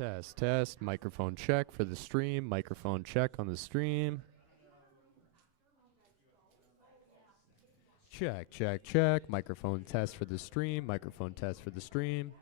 Test, test. Microphone check for the stream. Microphone check on the stream. Check, check, check. Microphone test for the stream. Microphone test for the stream.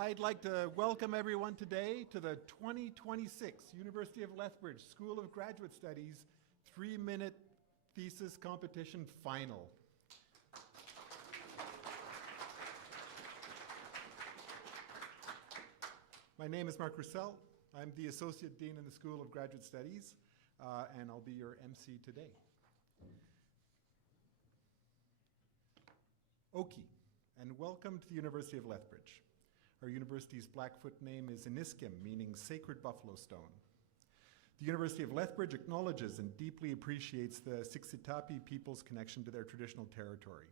I'd like to welcome everyone today to the 2026 University of Lethbridge School of Graduate Studies 3-minute thesis competition final. My name is Mark Roussel. I'm the Associate Dean in the School of Graduate Studies, and I'll be your MC today. Oki, and welcome to the University of Lethbridge. Our university's Blackfoot name is Iniskim, meaning sacred buffalo stone. The University of Lethbridge acknowledges and deeply appreciates the Siksitapi people's connection to their traditional territory.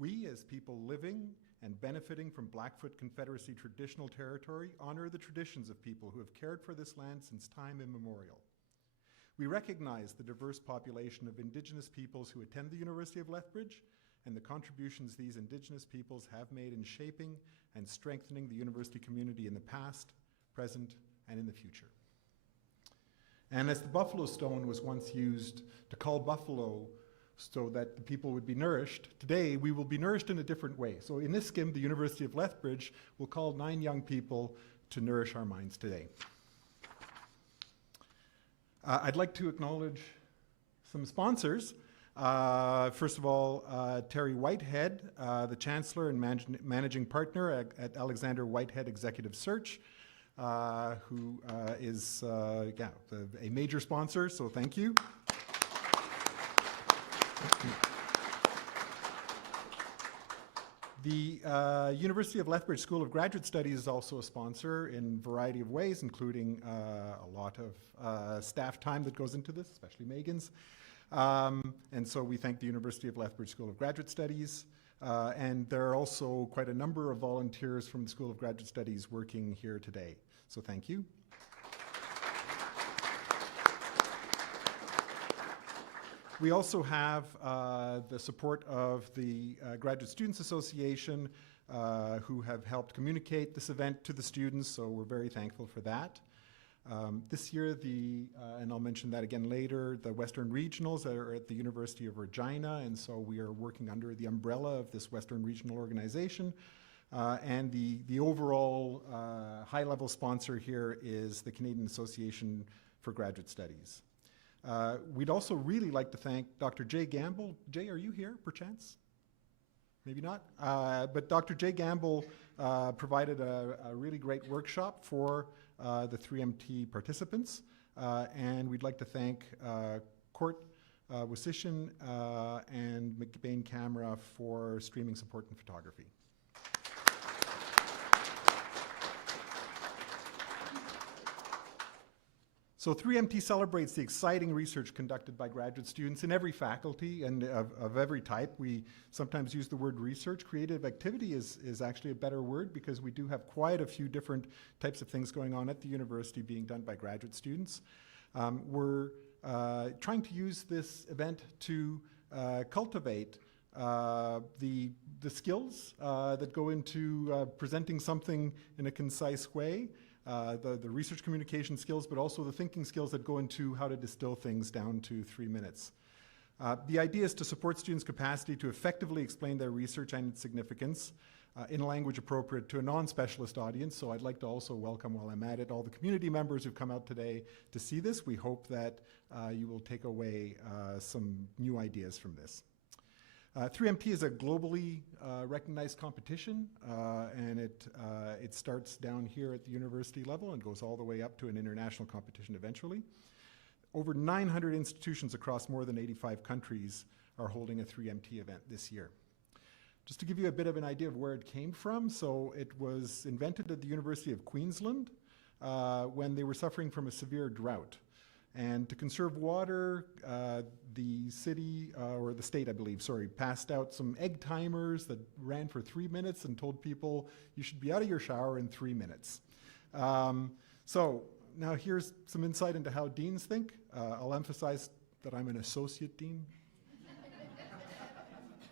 We, as people living and benefiting from Blackfoot Confederacy traditional territory, honor the traditions of people who have cared for this land since time immemorial. We recognize the diverse population of Indigenous peoples who attend the University of Lethbridge and the contributions these Indigenous peoples have made in shaping and strengthening the university community in the past, present, and in the future. And as the buffalo stone was once used to call buffalo so that the people would be nourished, today we will be nourished in a different way. So in this skim, the University of Lethbridge will call 9 young people to nourish our minds today. I'd like to acknowledge some sponsors. First of all, Terry Whitehead, the Chancellor and Managing Partner at Alexander Whitehead Executive Search, who is a major sponsor, so thank you. The University of Lethbridge School of Graduate Studies is also a sponsor in a variety of ways, including a lot of staff time that goes into this, especially Megan's. And so we thank the University of Lethbridge School of Graduate Studies. And there are also quite a number of volunteers from the School of Graduate Studies working here today. So thank you. We also have the support of the Graduate Students Association, who have helped communicate this event to the students, so we're very thankful for that. This year, and I'll mention that again later, the Western Regionals are at the University of Regina, and so we are working under the umbrella of this Western Regional organization. And the overall high-level sponsor here is the Canadian Association for Graduate Studies. We'd also really like to thank Dr. Jay Gamble. Jay, are you here, perchance? Maybe not. But Dr. Jay Gamble provided a really great workshop for the 3MT participants. And we'd like to thank Court Wasishin and McBain Camera for streaming support and photography. So 3MT celebrates the exciting research conducted by graduate students in every faculty and of every type. We sometimes use the word research. Creative activity is actually a better word because we do have quite a few different types of things going on at the university being done by graduate students. We're trying to use this event to cultivate the skills that go into presenting something in a concise way. The research communication skills, but also the thinking skills that go into how to distill things down to 3 minutes. The idea is to support students' capacity to effectively explain their research and its significance in a language appropriate to a non-specialist audience. So I'd like to also welcome, while I'm at it, all the community members who've come out today to see this. We hope that you will take away some new ideas from this. 3MT is a globally recognized competition, and it starts down here at the university level and goes all the way up to an international competition eventually. Over 900 institutions across more than 85 countries are holding a 3MT event this year. Just to give you a bit of an idea of where it came from, so it was invented at the University of Queensland when they were suffering from a severe drought. And to conserve water, the city, or the state, I believe, sorry, passed out some egg timers that ran for 3 minutes and told people you should be out of your shower in 3 minutes. So now here's some insight into how deans think. I'll emphasize that I'm an associate dean.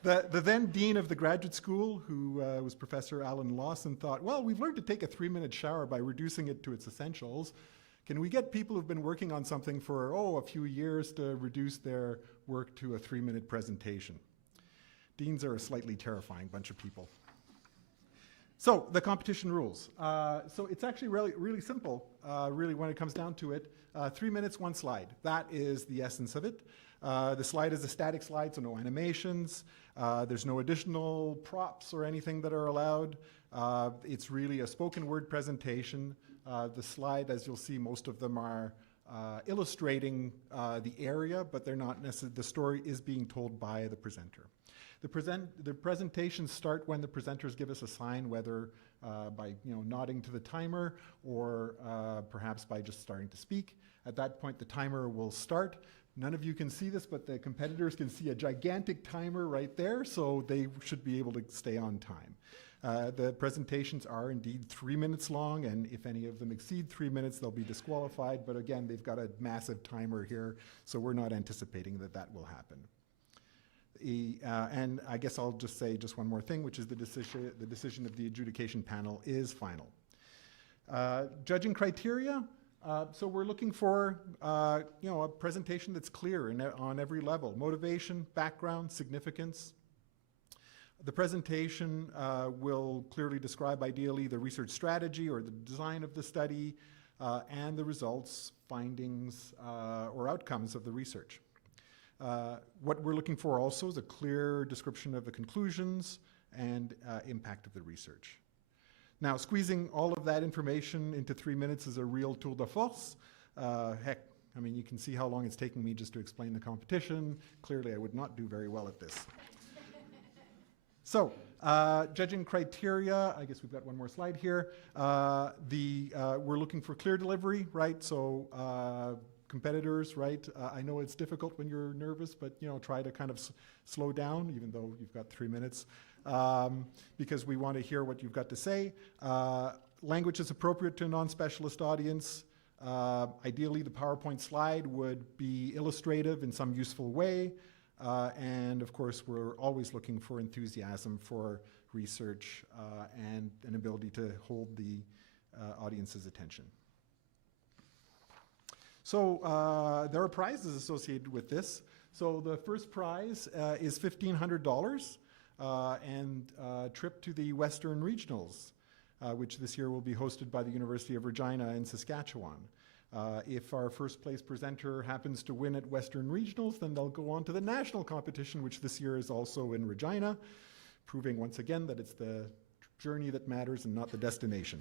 The then dean of the graduate school, who was Professor Alan Lawson, thought, well, we've learned to take a 3-minute shower by reducing it to its essentials. Can we get people who've been working on something for, a few years to reduce their work to a 3-minute presentation? Deans are a slightly terrifying bunch of people. So the competition rules. So it's actually really simple, really, when it comes down to it. 3 minutes, one slide. That is the essence of it. The slide is a static slide, so no animations. There's no additional props or anything that are allowed. It's really a spoken word presentation. The slide, as you'll see, most of them are illustrating the area, but they're not necessarily, the story is being told by the presenter. The presentations start when the presenters give us a sign, whether by nodding to the timer or perhaps by just starting to speak. At that point, the timer will start. None of you can see this, but the competitors can see a gigantic timer right there, so they should be able to stay on time. The presentations are indeed 3 minutes long, and if any of them exceed 3 minutes, they'll be disqualified. But again, they've got a massive timer here, so we're not anticipating that that will happen. And I guess I'll just say just one more thing, which is the decision of the adjudication panel is final. Judging criteria. So we're looking for a presentation that's clear on every level: motivation, background, significance. The presentation will clearly describe, ideally, the research strategy or the design of the study and the results, findings, or outcomes of the research. What we're looking for also is a clear description of the conclusions and impact of the research. Now, squeezing all of that information into 3 minutes is a real tour de force. Heck, I mean, you can see how long it's taking me just to explain the competition. Clearly, I would not do very well at this. So, judging criteria, I guess we've got one more slide here. We're looking for clear delivery, right? So, competitors, right? I know it's difficult when you're nervous, but try to kind of slow down, even though you've got 3 minutes, because we want to hear what you've got to say. Language is appropriate to a non-specialist audience. Ideally, the PowerPoint slide would be illustrative in some useful way. And of course, we're always looking for enthusiasm for research and an ability to hold the audience's attention. So there are prizes associated with this. So the first prize is $1,500 and a trip to the Western Regionals, which this year will be hosted by the University of Regina in Saskatchewan. If our first place presenter happens to win at Western Regionals, then they'll go on to the national competition, which this year is also in Regina, proving once again that it's the journey that matters and not the destination.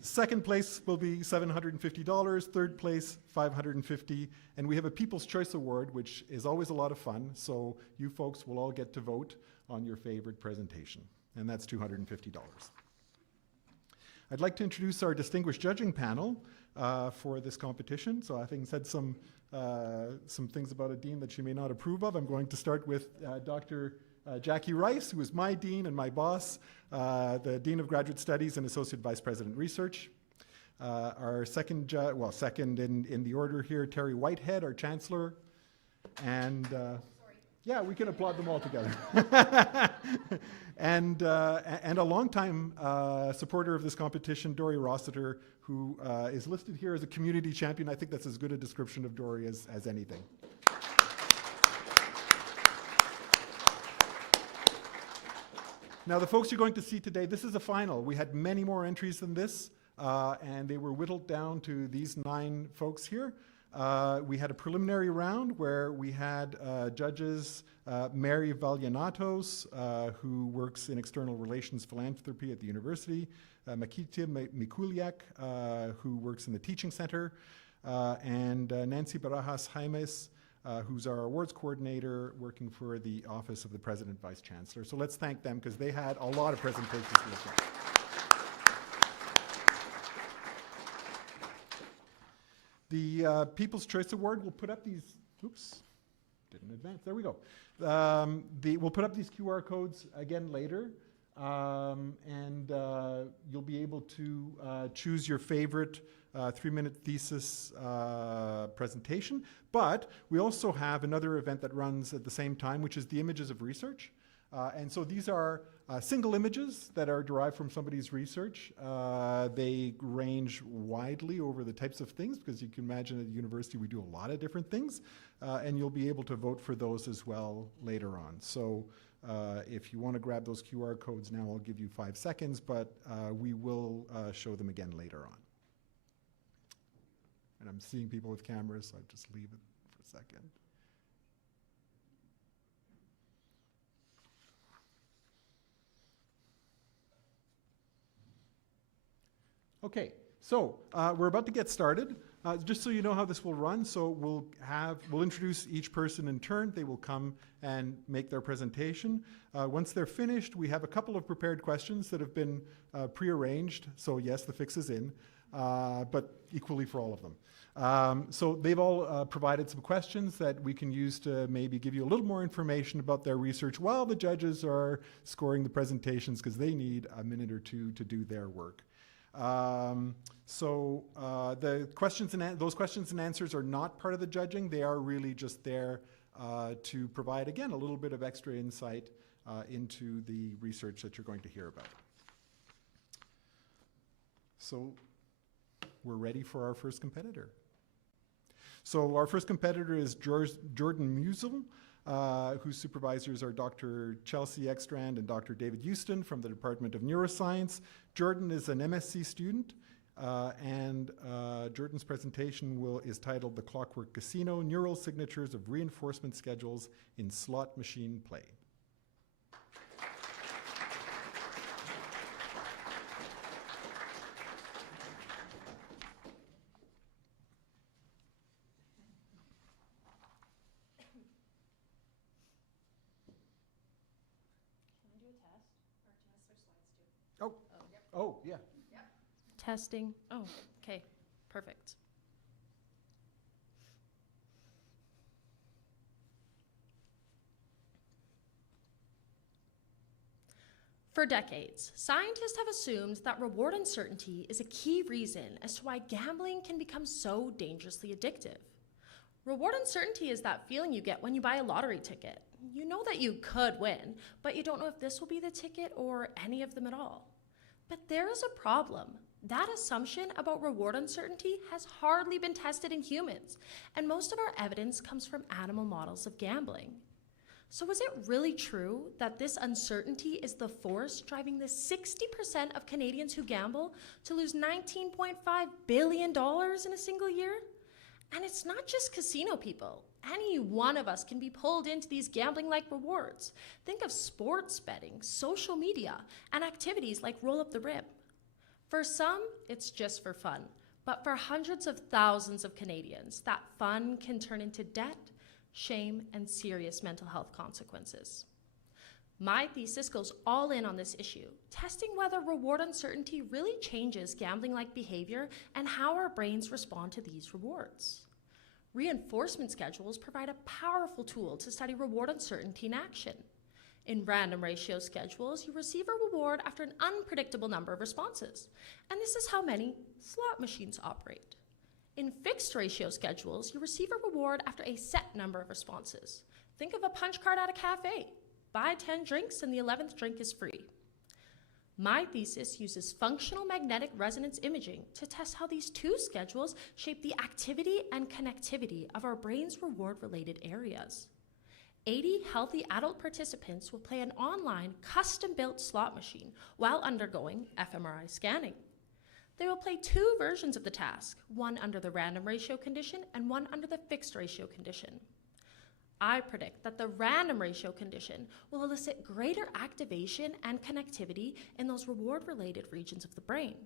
Second place will be $750, third place $550, and we have a People's Choice Award, which is always a lot of fun, so you folks will all get to vote on your favorite presentation, and that's $250. I'd like to introduce our distinguished judging panel for this competition. So having said some things about a dean that she may not approve of, I'm going to start with Dr. Jackie Rice, who is my dean and my boss, the Dean of Graduate Studies and Associate Vice President Research. Our second in the order here, Terry Whitehead, our Chancellor. And yeah, we can applaud them all together. And a longtime supporter of this competition, Dory Rossiter, who is listed here as a community champion. I think that's as good a description of Dory as anything. Now, the folks you're going to see today, this is a final. We had many more entries than this, and they were whittled down to these 9 folks here. We had a preliminary round where we had judges Mary Valianatos, who works in external relations philanthropy at the university, Makita Mikuliak, who works in the teaching center, and Nancy Barajas Jaimes, who's our awards coordinator working for the Office of the President Vice Chancellor. So let's thank them because they had a lot of presentations to look at. The People's Choice Award will put up these, oops, didn't advance, there we go. We'll put up these QR codes again later, and you'll be able to choose your favorite 3-minute thesis presentation. But we also have another event that runs at the same time, which is the Images of Research. And so these are single images that are derived from somebody's research. They range widely over the types of things, because you can imagine at the university we do a lot of different things, and you'll be able to vote for those as well later on. So If you want to grab those QR codes now, I'll give you 5 seconds, but we will show them again later on. And I'm seeing people with cameras, so I'll just leave it for a second. Okay, so we're about to get started. Just so you know how this will run, so we'll introduce each person in turn. They will come and make their presentation. Once they're finished, we have a couple of prepared questions that have been prearranged. So yes, the fix is in, but equally for all of them. So they've all provided some questions that we can use to maybe give you a little more information about their research while the judges are scoring the presentations, because they need a minute or two to do their work. The questions and those questions and answers are not part of the judging. They are really just there to provide, again, a little bit of extra insight into the research that you're going to hear about. So we're ready for our first competitor. So our first competitor is Jordan Musil, whose supervisors are Dr. Chelsea Ekstrand and Dr. David Houston from the Department of Neuroscience. Jordan is an MSc student, and Jordan's presentation is titled The Clockwork Casino, Neural Signatures of Reinforcement Schedules in Slot Machine Play. Oh, yeah. Yep. Testing. Oh, okay. Perfect. For decades, scientists have assumed that reward uncertainty is a key reason as to why gambling can become so dangerously addictive. Reward uncertainty is that feeling you get when you buy a lottery ticket. You know that you could win, but you don't know if this will be the ticket or any of them at all. But there is a problem. That assumption about reward uncertainty has hardly been tested in humans, and most of our evidence comes from animal models of gambling. So is it really true that this uncertainty is the force driving the 60% of Canadians who gamble to lose $19.5 billion in a single year? And it's not just casino people. Any one of us can be pulled into these gambling-like rewards. Think of sports betting, social media, and activities like roll up the rim. For some, it's just for fun. But for hundreds of thousands of Canadians, that fun can turn into debt, shame, and serious mental health consequences. My thesis goes all in on this issue, testing whether reward uncertainty really changes gambling-like behavior and how our brains respond to these rewards. Reinforcement schedules provide a powerful tool to study reward uncertainty in action. In random ratio schedules, you receive a reward after an unpredictable number of responses, and this is how many slot machines operate. In fixed ratio schedules, you receive a reward after a set number of responses. Think of a punch card at a cafe. Buy 10 drinks and the 11th drink is free. My thesis uses functional magnetic resonance imaging to test how these two schedules shape the activity and connectivity of our brain's reward-related areas. 80 healthy adult participants will play an online, custom-built slot machine while undergoing fMRI scanning. They will play 2 versions of the task, one under the random ratio condition and one under the fixed ratio condition. I predict that the random ratio condition will elicit greater activation and connectivity in those reward-related regions of the brain.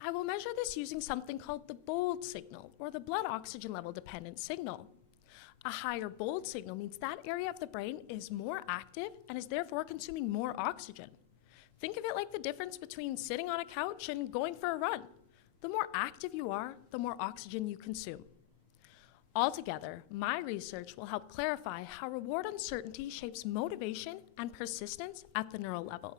I will measure this using something called the BOLD signal, or the blood oxygen level dependent signal. A higher BOLD signal means that area of the brain is more active and is therefore consuming more oxygen. Think of it like the difference between sitting on a couch and going for a run. The more active you are, the more oxygen you consume. Altogether, my research will help clarify how reward uncertainty shapes motivation and persistence at the neural level.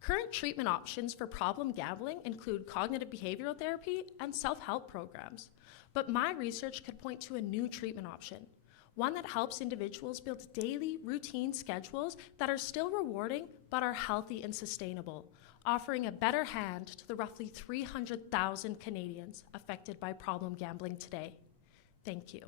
Current treatment options for problem gambling include cognitive behavioral therapy and self-help programs, but my research could point to a new treatment option, one that helps individuals build daily routine schedules that are still rewarding but are healthy and sustainable, offering a better hand to the roughly 300,000 Canadians affected by problem gambling today. Thank you.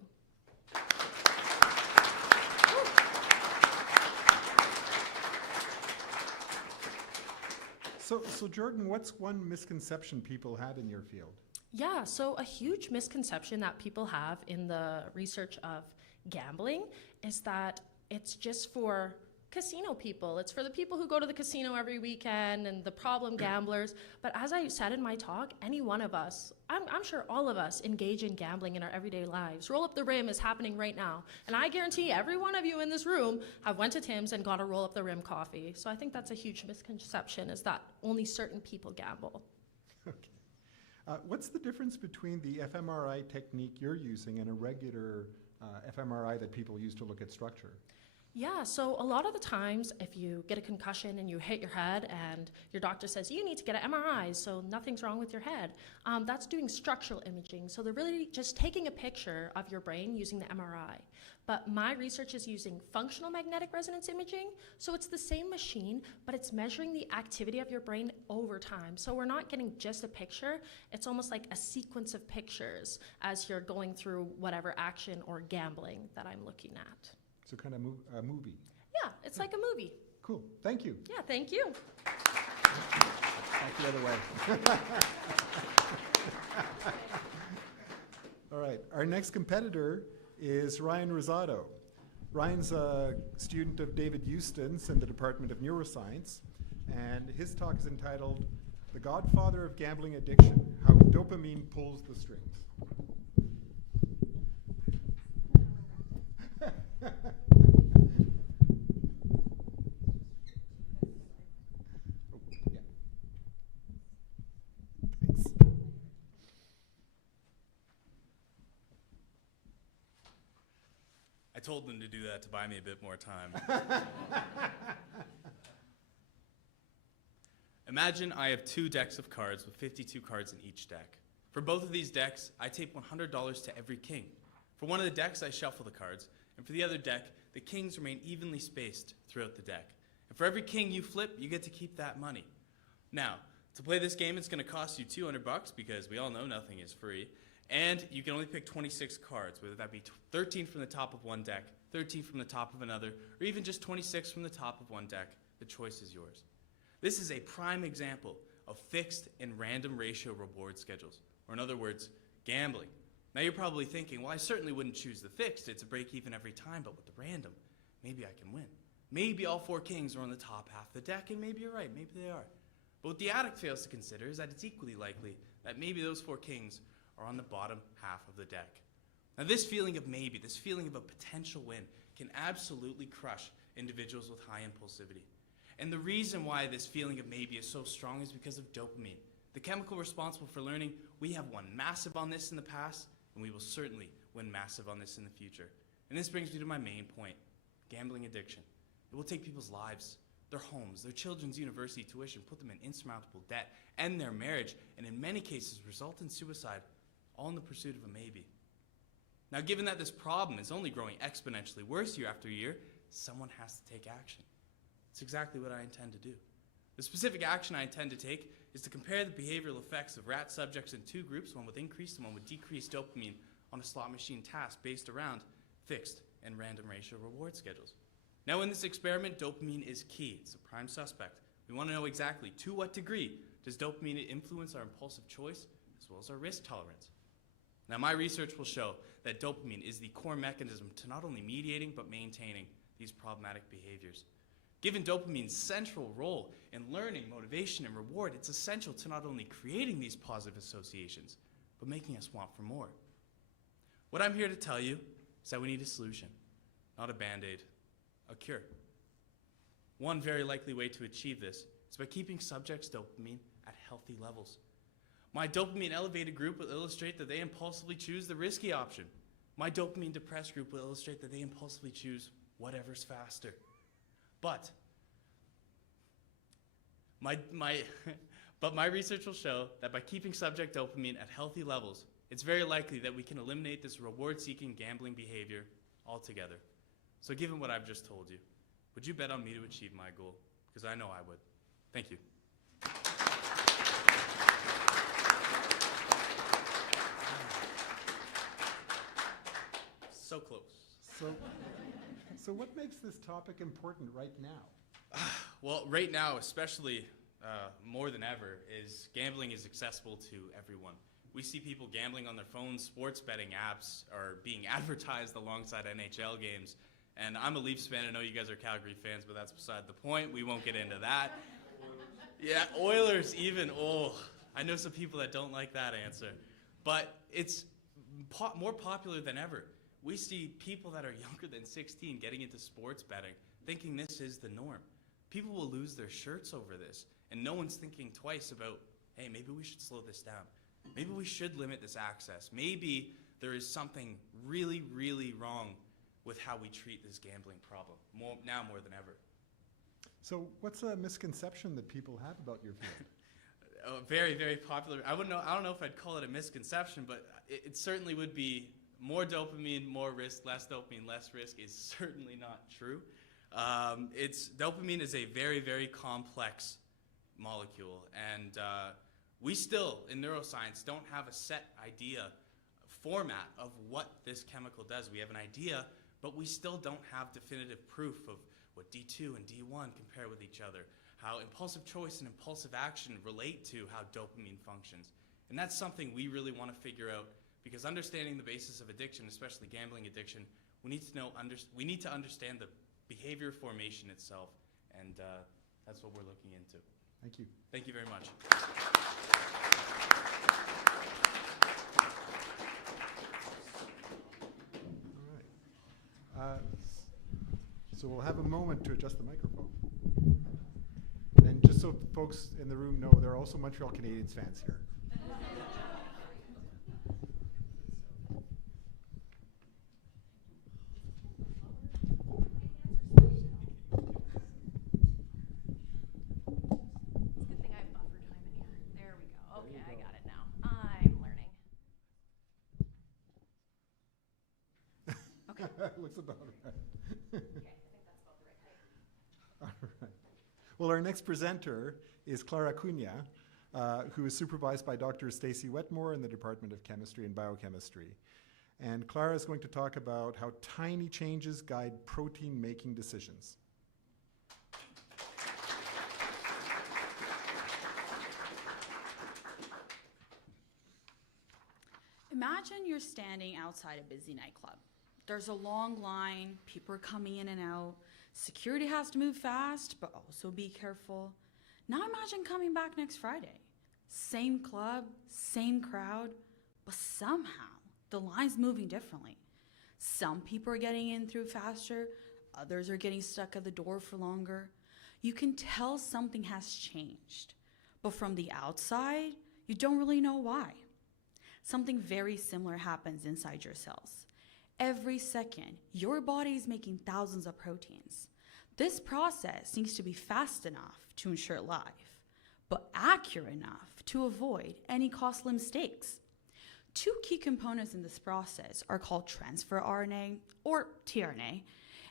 So Jordan, what's one misconception people have in your field? Yeah, so a huge misconception that people have in the research of gambling is that it's just for casino people. It's for the people who go to the casino every weekend and the problem gamblers. But as I said in my talk, any one of us, I'm sure all of us engage in gambling in our everyday lives. Roll Up the Rim is happening right now. And I guarantee every one of you in this room have went to Tim's and got a Roll Up the Rim coffee. So I think that's a huge misconception, is that only certain people gamble. Okay. What's the difference between the fMRI technique you're using and a regular fMRI that people use to look at structure? Yeah, so a lot of the times if you get a concussion and you hit your head and your doctor says you need to get an MRI so nothing's wrong with your head, that's doing structural imaging. So they're really just taking a picture of your brain using the MRI. But my research is using functional magnetic resonance imaging. So it's the same machine, but it's measuring the activity of your brain over time. So we're not getting just a picture. It's almost like a sequence of pictures as you're going through whatever action or gambling that I'm looking at. So kind of a movie. Yeah, it's like a movie. Cool. Thank you. Yeah, thank you. Back the other way. All right. Our next competitor is Ryan Rosado. Ryan's a student of David Euston's in the Department of Neuroscience, and his talk is entitled "The Godfather of Gambling Addiction: How Dopamine Pulls the Strings." I told them to do that to buy me a bit more time. Imagine I have 2 decks of cards with 52 cards in each deck. For both of these decks, I tape $100 to every king. For one of the decks, I shuffle the cards, and for the other deck, the kings remain evenly spaced throughout the deck. And for every king you flip, you get to keep that money. Now, to play this game, it's going to cost you $200 because we all know nothing is free. And you can only pick 26 cards, whether that be 13 from the top of one deck, 13 from the top of another, or even just 26 from the top of one deck. The choice is yours. This is a prime example of fixed and random ratio reward schedules, or in other words, gambling. Now you're probably thinking, well, I certainly wouldn't choose the fixed. It's a break even every time, but with the random, maybe I can win. Maybe all 4 kings are on the top half of the deck, and maybe you're right, maybe they are. But what the addict fails to consider is that it's equally likely that maybe those 4 kings are on the bottom half of the deck. Now this feeling of maybe, this feeling of a potential win, can absolutely crush individuals with high impulsivity. And the reason why this feeling of maybe is so strong is because of dopamine, the chemical responsible for learning we have won massive on this in the past, and we will certainly win massive on this in the future. And this brings me to my main point, gambling addiction. It will take people's lives, their homes, their children's university tuition, put them in insurmountable debt, end their marriage, and in many cases result in suicide, all in the pursuit of a maybe. Now, given that this problem is only growing exponentially worse year after year, someone has to take action. It's exactly what I intend to do. The specific action I intend to take is to compare the behavioral effects of rat subjects in 2 groups, one with increased and one with decreased dopamine, on a slot machine task based around fixed and random ratio reward schedules. Now, in this experiment, dopamine is key. It's a prime suspect. We want to know exactly to what degree does dopamine influence our impulsive choice as well as our risk tolerance. Now, my research will show that dopamine is the core mechanism to not only mediating but maintaining these problematic behaviors. Given dopamine's central role in learning, motivation, and reward, it's essential to not only creating these positive associations, but making us want for more. What I'm here to tell you is that we need a solution, not a band-aid, a cure. One very likely way to achieve this is by keeping subjects' dopamine at healthy levels. My dopamine elevated group will illustrate that they impulsively choose the risky option. My dopamine depressed group will illustrate that they impulsively choose whatever's faster. But my research will show that by keeping subject dopamine at healthy levels, it's very likely that we can eliminate this reward-seeking gambling behavior altogether. So given what I've just told you, would you bet on me to achieve my goal? Because I know I would. Thank you. So close. So what makes this topic important right now? Well, right now, especially more than ever is gambling is accessible to everyone. We see people gambling on their phones, sports betting apps are being advertised alongside NHL games. And I'm a Leafs fan. I know you guys are Calgary fans, but that's beside the point. We won't get into that. Yeah, Oilers even. Oh, I know some people that don't like that answer. But it's more popular than ever. We see people that are younger than 16 getting into sports betting, thinking this is the norm. People will lose their shirts over this, and no one's thinking twice about, hey, maybe we should slow this down. Maybe we should limit this access. Maybe there is something really, really wrong with how we treat this gambling problem, now more than ever. So what's a misconception that people have about your field? Very, very popular. I don't know if I'd call it a misconception, but it certainly would be more dopamine, more risk, less dopamine, less risk is certainly not true. Dopamine is a very, very complex molecule, and we still, in neuroscience, don't have a set format of what this chemical does. We have an idea, but we still don't have definitive proof of what D2 and D1 compare with each other, how impulsive choice and impulsive action relate to how dopamine functions. And that's something we really want to figure out, because understanding the basis of addiction, especially gambling addiction, we need to understand the behavior formation itself, and that's what we're looking into. Thank you. Thank you very much. All right. So we'll have a moment to adjust the microphone. And just so folks in the room know, there are also Montreal Canadiens fans here. Looks about right. Okay, I think that's about the right height. All right. Well, our next presenter is Clara Cunha, who is supervised by Dr. Stacey Wetmore in the Department of Chemistry and Biochemistry. And Clara is going to talk about how tiny changes guide protein-making decisions. Imagine you're standing outside a busy nightclub. There's a long line, people are coming in and out. Security has to move fast, but also be careful. Now imagine coming back next Friday. Same club, same crowd, but somehow the line's moving differently. Some people are getting in through faster, others are getting stuck at the door for longer. You can tell something has changed, but from the outside, you don't really know why. Something very similar happens inside your cells. Every second, your body is making thousands of proteins. This process needs to be fast enough to ensure life, but accurate enough to avoid any costly mistakes. Two key components in this process are called transfer RNA, or tRNA,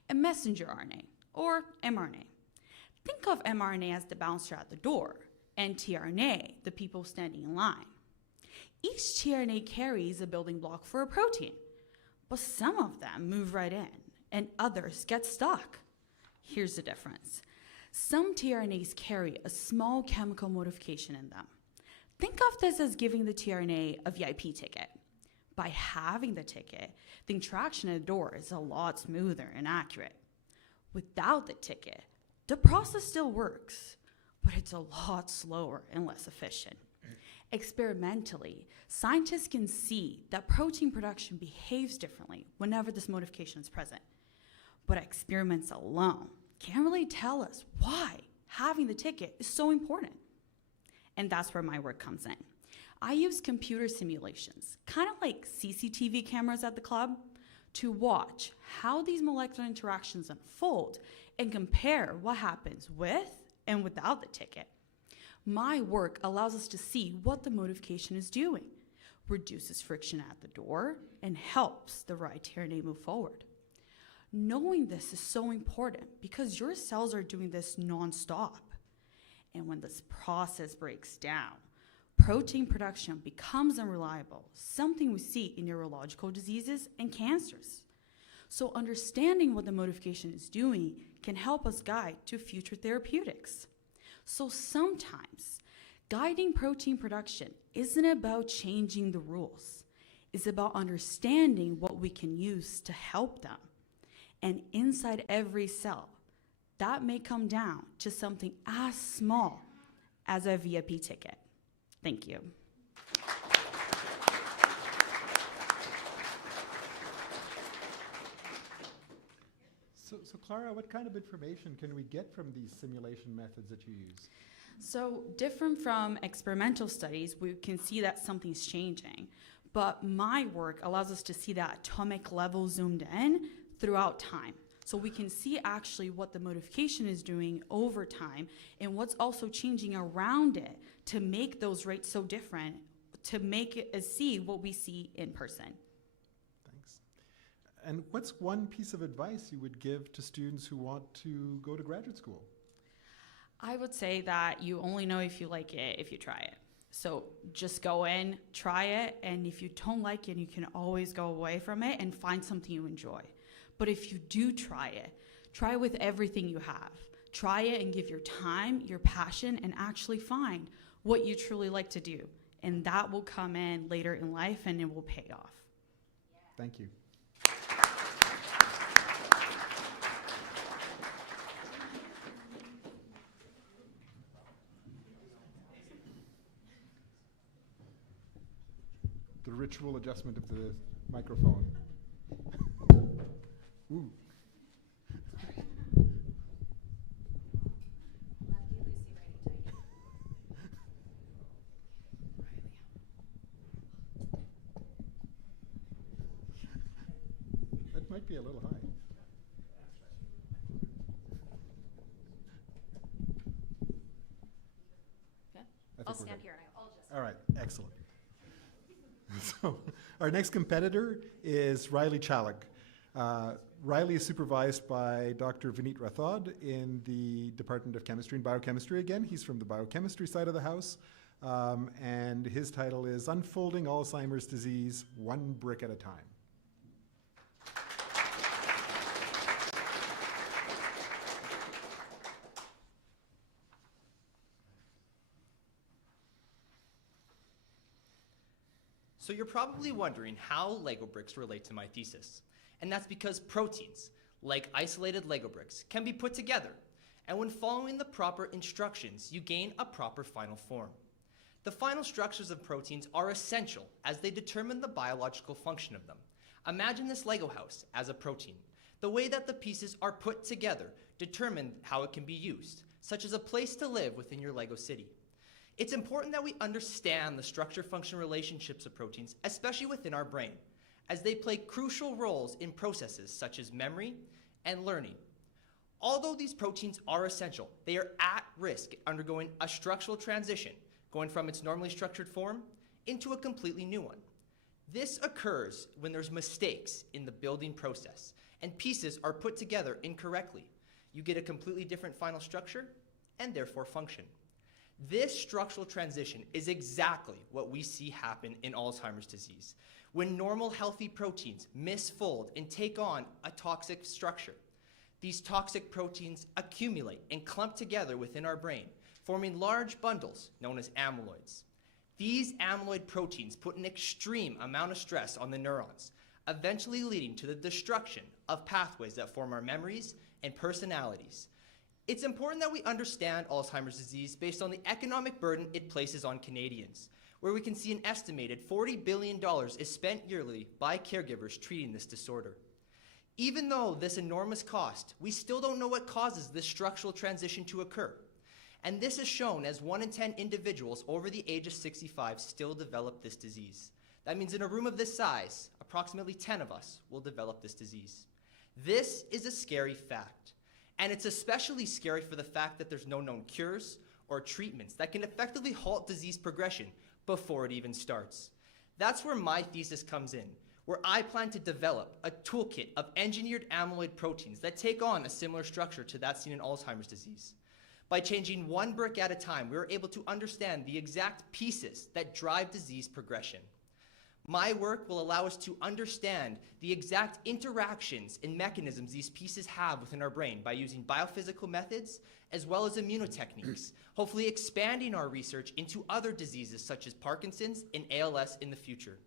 and messenger RNA, or mRNA. Think of mRNA as the bouncer at the door, and tRNA, the people standing in line. Each tRNA carries a building block for a protein, but some of them move right in, and others get stuck. Here's the difference. Some tRNAs carry a small chemical modification in them. Think of this as giving the tRNA a VIP ticket. By having the ticket, the interaction at the door is a lot smoother and accurate. Without the ticket, the process still works, but it's a lot slower and less efficient. Experimentally, scientists can see that protein production behaves differently whenever this modification is present. But experiments alone can't really tell us why having the ticket is so important. And that's where my work comes in. I use computer simulations, kind of like CCTV cameras at the club, to watch how these molecular interactions unfold and compare what happens with and without the ticket. My work allows us to see what the modification is doing, reduces friction at the door, and helps the right tRNA move forward. Knowing this is so important because your cells are doing this nonstop. And when this process breaks down, protein production becomes unreliable, something we see in neurological diseases and cancers. So understanding what the modification is doing can help us guide to future therapeutics. So sometimes guiding protein production isn't about changing the rules. It's about understanding what we can use to help them. And inside every cell, that may come down to something as small as a VIP ticket. Thank you. So Clara, what kind of information can we get from these simulation methods that you use? So different from experimental studies, we can see that something's changing. But my work allows us to see that atomic level zoomed in throughout time. So we can see actually what the modification is doing over time and what's also changing around it to make those rates so different, to make it see what we see in person. Thanks. And what's one piece of advice you would give to students who want to go to graduate school? I would say that you only know if you like it if you try it. So just go in, try it, and if you don't like it, you can always go away from it and find something you enjoy. But if you do try it with everything you have. Try it and give your time, your passion, and actually find what you truly like to do. And that will come in later in life and it will pay off. Thank you. The ritual adjustment of the microphone. Ooh. That might be a little high. Okay. I think I'll we're stand good. here and I'll adjust. All right, excellent. So our next competitor is Riley Chalik. Riley is supervised by Dr. Vineet Rathod in the Department of Chemistry and Biochemistry again. He's from the biochemistry side of the house. And his title is Unfolding Alzheimer's Disease, One Brick at a Time. So you're probably wondering how Lego bricks relate to my thesis. And that's because proteins, like isolated Lego bricks, can be put together. And when following the proper instructions, you gain a proper final form. The final structures of proteins are essential as they determine the biological function of them. Imagine this Lego house as a protein. The way that the pieces are put together determine how it can be used, such as a place to live within your Lego city. It's important that we understand the structure-function relationships of proteins, especially within our brain, as they play crucial roles in processes such as memory and learning. Although these proteins are essential, they are at risk undergoing a structural transition, going from its normally structured form into a completely new one. This occurs when there's mistakes in the building process and pieces are put together incorrectly. You get a completely different final structure and therefore function. This structural transition is exactly what we see happen in Alzheimer's disease, when normal healthy proteins misfold and take on a toxic structure. These toxic proteins accumulate and clump together within our brain, forming large bundles known as amyloids. These amyloid proteins put an extreme amount of stress on the neurons, eventually leading to the destruction of pathways that form our memories and personalities. It's important that we understand Alzheimer's disease based on the economic burden it places on Canadians, where we can see an estimated $40 billion is spent yearly by caregivers treating this disorder. Even though this enormous cost, we still don't know what causes this structural transition to occur. And this is shown as 1 in 10 individuals over the age of 65 still develop this disease. That means in a room of this size, approximately 10 of us will develop this disease. This is a scary fact. And it's especially scary for the fact that there's no known cures or treatments that can effectively halt disease progression before it even starts. That's where my thesis comes in, where I plan to develop a toolkit of engineered amyloid proteins that take on a similar structure to that seen in Alzheimer's disease. By changing one brick at a time, we are able to understand the exact pieces that drive disease progression. My work will allow us to understand the exact interactions and mechanisms these pieces have within our brain by using biophysical methods as well as immunotechniques, hopefully expanding our research into other diseases such as Parkinson's and ALS in the future.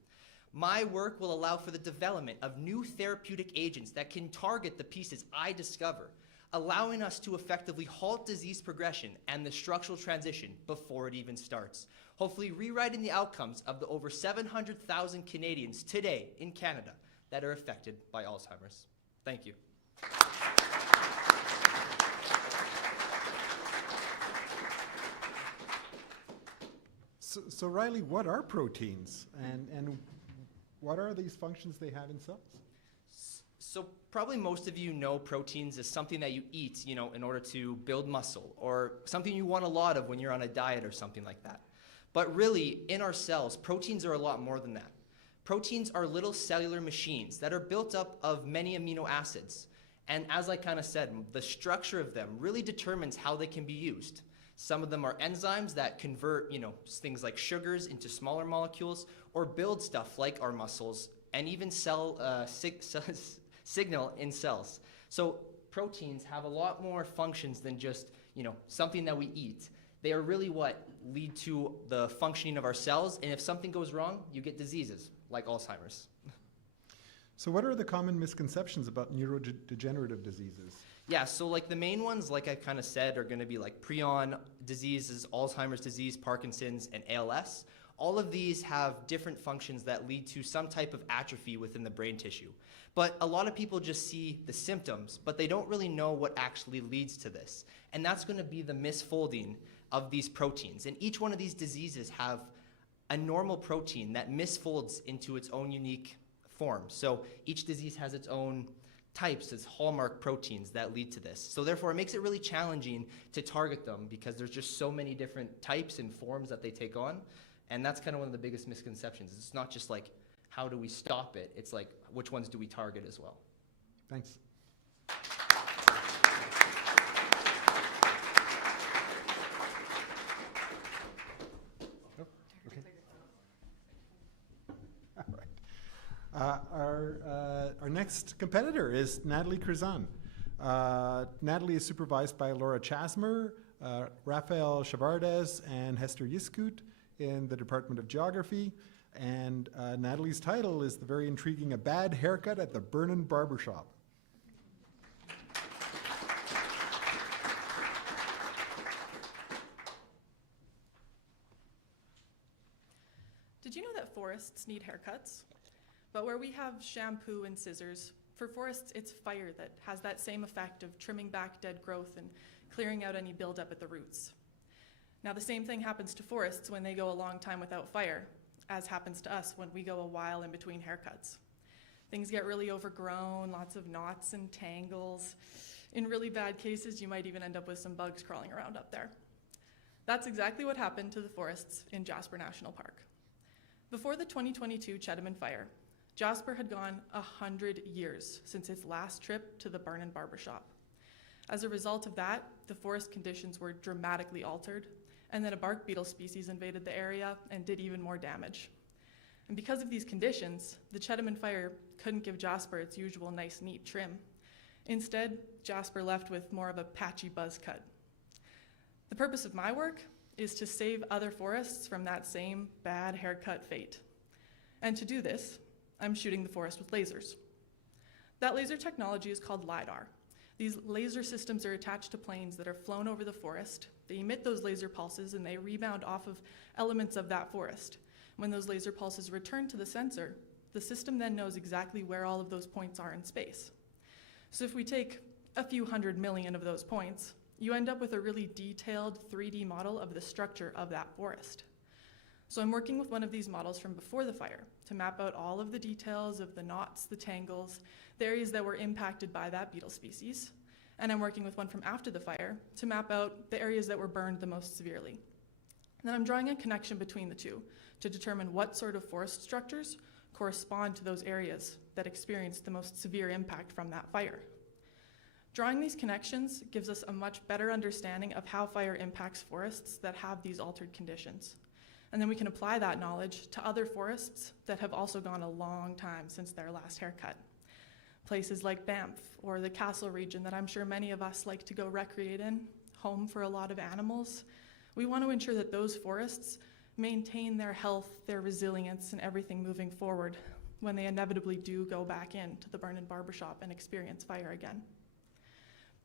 My work will allow for the development of new therapeutic agents that can target the pieces I discover, allowing us to effectively halt disease progression and the structural transition before it even starts, hopefully rewriting the outcomes of the over 700,000 Canadians today in Canada that are affected by Alzheimer's. Thank you. So Riley, what are proteins, and what are these functions they have in cells? So probably most of you know proteins as something that you eat, in order to build muscle, or something you want a lot of when you're on a diet or something like that. But really, in our cells, proteins are a lot more than that. Proteins are little cellular machines that are built up of many amino acids. And as I kind of said, the structure of them really determines how they can be used. Some of them are enzymes that convert, things like sugars into smaller molecules, or build stuff like our muscles, and even signal in cells. So proteins have a lot more functions than just, something that we eat. They are really what lead to the functioning of our cells, and if something goes wrong, you get diseases like Alzheimer's. So what are the common misconceptions about neurodegenerative diseases? Yeah, so like the main ones, like I kind of said, are going to be like prion diseases, Alzheimer's disease, Parkinson's, and ALS. All of these have different functions that lead to some type of atrophy within the brain tissue. But a lot of people just see the symptoms, but they don't really know what actually leads to this. And that's going to be the misfolding of these proteins. And each one of these diseases have a normal protein that misfolds into its own unique form. So each disease has its own types, its hallmark proteins that lead to this. So therefore, it makes it really challenging to target them because there's just so many different types and forms that they take on. And that's kind of one of the biggest misconceptions. It's not just like, how do we stop it? It's like, which ones do we target as well? Thanks. Oh, okay. All right. Our next competitor is Natalie Curzon. Natalie is supervised by Laura Chasmer, Rafael Chavardes, and Hester Yiskut in the Department of Geography. And Natalie's title is the very intriguing A Bad Haircut at the Burnin' Barbershop. Did you know that forests need haircuts? But where we have shampoo and scissors, for forests it's fire that has that same effect of trimming back dead growth and clearing out any buildup at the roots. Now the same thing happens to forests when they go a long time without fire, as happens to us when we go a while in between haircuts. Things get really overgrown, lots of knots and tangles. In really bad cases, you might even end up with some bugs crawling around up there. That's exactly what happened to the forests in Jasper National Park. Before the 2022 Chetamon fire, Jasper had gone 100 years since its last trip to the Burnin' Barbershop. As a result of that, the forest conditions were dramatically altered, and then a bark beetle species invaded the area and did even more damage. And because of these conditions, the Chetamon fire couldn't give Jasper its usual nice, neat trim. Instead, Jasper left with more of a patchy buzz cut. The purpose of my work is to save other forests from that same bad haircut fate. And to do this, I'm shooting the forest with lasers. That laser technology is called LiDAR. These laser systems are attached to planes that are flown over the forest. They emit those laser pulses and they rebound off of elements of that forest. When those laser pulses return to the sensor, the system then knows exactly where all of those points are in space. So if we take a few 100 million of those points, you end up with a really detailed 3D model of the structure of that forest. So I'm working with one of these models from before the fire to map out all of the details of the knots, the tangles, the areas that were impacted by that beetle species. And I'm working with one from after the fire to map out the areas that were burned the most severely. And then I'm drawing a connection between the two to determine what sort of forest structures correspond to those areas that experienced the most severe impact from that fire. Drawing these connections gives us a much better understanding of how fire impacts forests that have these altered conditions. And then we can apply that knowledge to other forests that have also gone a long time since their last haircut. Places like Banff or the Castle region that I'm sure many of us like to go recreate in, home for a lot of animals. We want to ensure that those forests maintain their health, their resilience, and everything moving forward when they inevitably do go back into the burn and barbershop and experience fire again.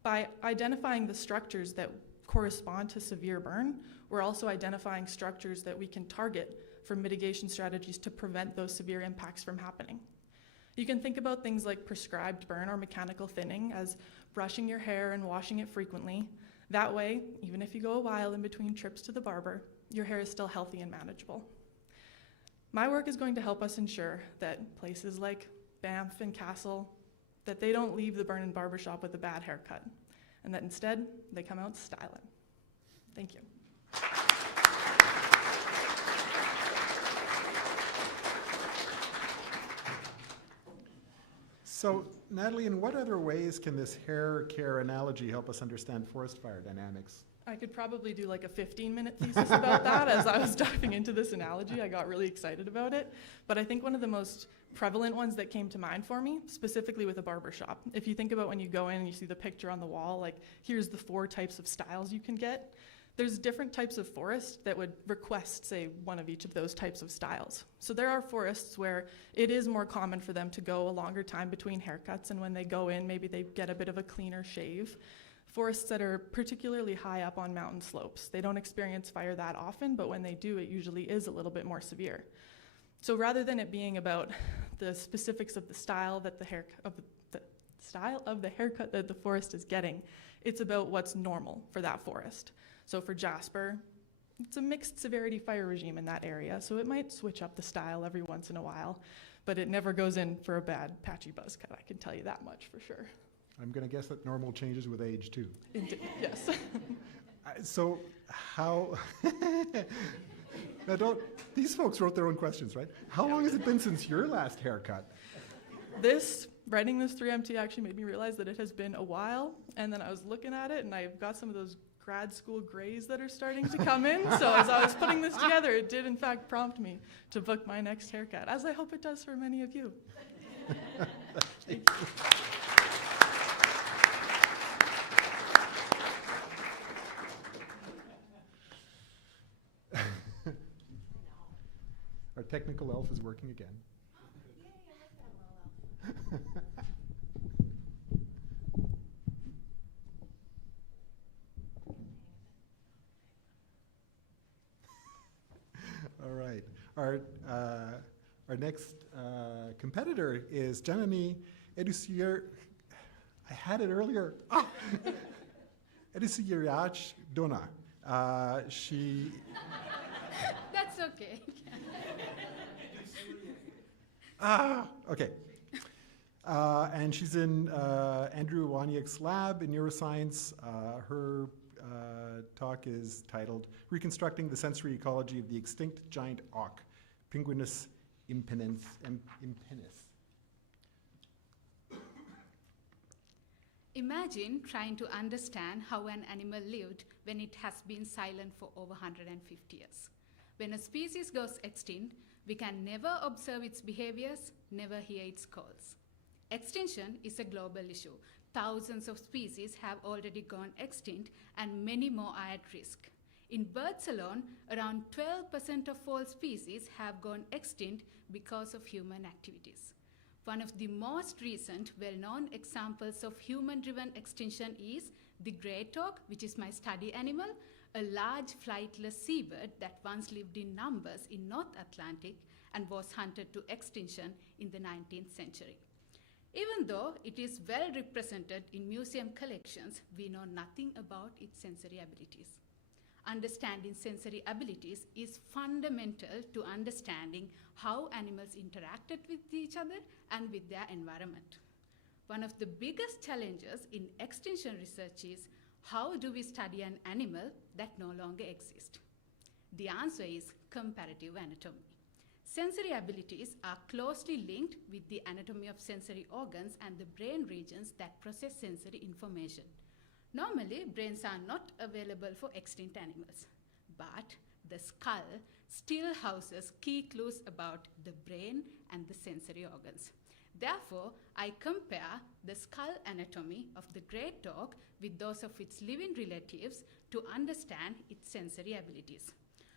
By identifying the structures that correspond to severe burn, we're also identifying structures that we can target for mitigation strategies to prevent those severe impacts from happening. You can think about things like prescribed burn or mechanical thinning as brushing your hair and washing it frequently. That way, even if you go a while in between trips to the barber, your hair is still healthy and manageable. My work is going to help us ensure that places like Banff and Castle, that they don't leave the burn and barbershop with a bad haircut, and that instead, they come out styling. Thank you. So, Natalie, in what other ways can this hair care analogy help us understand forest fire dynamics? I could probably do like a 15-minute thesis about that. As I was diving into this analogy, I got really excited about it. But I think one of the most prevalent ones that came to mind for me, specifically with a barbershop, if you think about when you go in and you see the picture on the wall, like here's the 4 types of styles you can get. There's different types of forest that would request, say, one of each of those types of styles. So there are forests where it is more common for them to go a longer time between haircuts, and when they go in, maybe they get a bit of a cleaner shave. Forests that are particularly high up on mountain slopes, they don't experience fire that often, but when they do, it usually is a little bit more severe. So rather than it being about the specifics of the style that the style of the haircut that the forest is getting, it's about what's normal for that forest. So for Jasper, it's a mixed severity fire regime in that area, so it might switch up the style every once in a while, but it never goes in for a bad patchy buzz cut, I can tell you that much for sure. I'm going to guess that normal changes with age too. Indeed, yes. So how, now these folks wrote their own questions, right? How long has it been since your last haircut? Writing this 3MT actually made me realize that it has been a while, and then I was looking at it and I've got some of those grad school grays that are starting to come in. So as I was putting this together, it did in fact prompt me to book my next haircut, as I hope it does for many of you. Thank you. Our technical elf is working again. All right. Our next competitor is Janani Edusier. I had it earlier. Edusieraj Dona. She. That's okay. Okay. And she's in Andrew Waniak's lab in neuroscience. Her talk is titled Reconstructing the Sensory Ecology of the Extinct Giant Auk, Pinguinus impennis. Imagine trying to understand how an animal lived when it has been silent for over 150 years. When a species goes extinct, we can never observe its behaviors, never hear its calls. Extinction is a global issue. Thousands of species have already gone extinct and many more are at risk. In birds alone, around 12% of all species have gone extinct because of human activities. One of the most recent well-known examples of human-driven extinction is the great auk, which is my study animal, a large flightless seabird that once lived in numbers in North Atlantic and was hunted to extinction in the 19th century. Even though it is well represented in museum collections, we know nothing about its sensory abilities. Understanding sensory abilities is fundamental to understanding how animals interacted with each other and with their environment. One of the biggest challenges in extinction research is how do we study an animal that no longer exists? The answer is comparative anatomy. Sensory abilities are closely linked with the anatomy of sensory organs and the brain regions that process sensory information. Normally, brains are not available for extinct animals, but the skull, still houses key clues about the brain and the sensory organs. Therefore, I compare the skull anatomy of the great dog with those of its living relatives to understand its sensory abilities.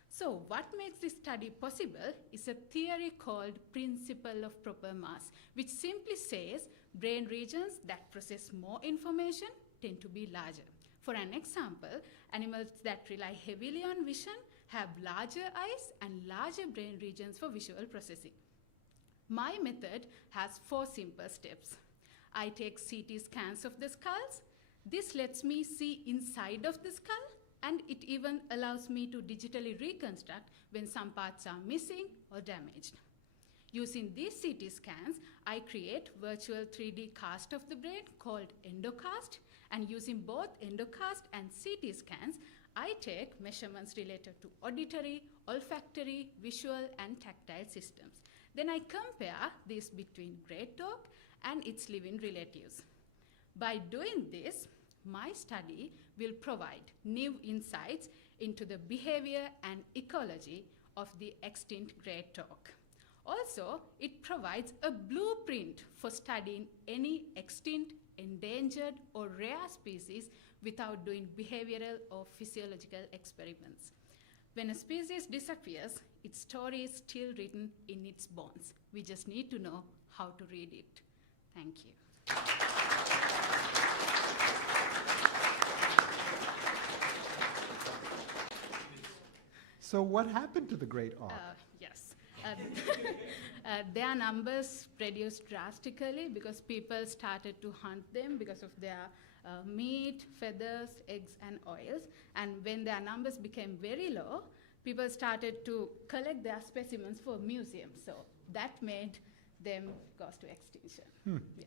So what makes this study possible is a theory called principle of proper mass, which simply says brain regions that process more information tend to be larger. For an example, animals that rely heavily on vision have larger eyes and larger brain regions for visual processing. My method has 4 simple steps. I take CT scans of the skulls. This lets me see inside of the skull, and it even allows me to digitally reconstruct when some parts are missing or damaged. Using these CT scans, I create virtual 3D cast of the brain called endocast, and using both endocast and CT scans, I take measurements related to auditory, olfactory, visual, and tactile systems. Then I compare this between great dog and its living relatives. By doing this, my study will provide new insights into the behavior and ecology of the extinct great dog. Also, it provides a blueprint for studying any extinct, endangered, or rare species without doing behavioral or physiological experiments. When a species disappears, its story is still written in its bones. We just need to know how to read it. Thank you. So what happened to the great auk? Yes. Their numbers reduced drastically because people started to hunt them because of their meat, feathers, eggs, and oils. And when their numbers became very low, people started to collect their specimens for museums. So that made them go to extinction. Yeah.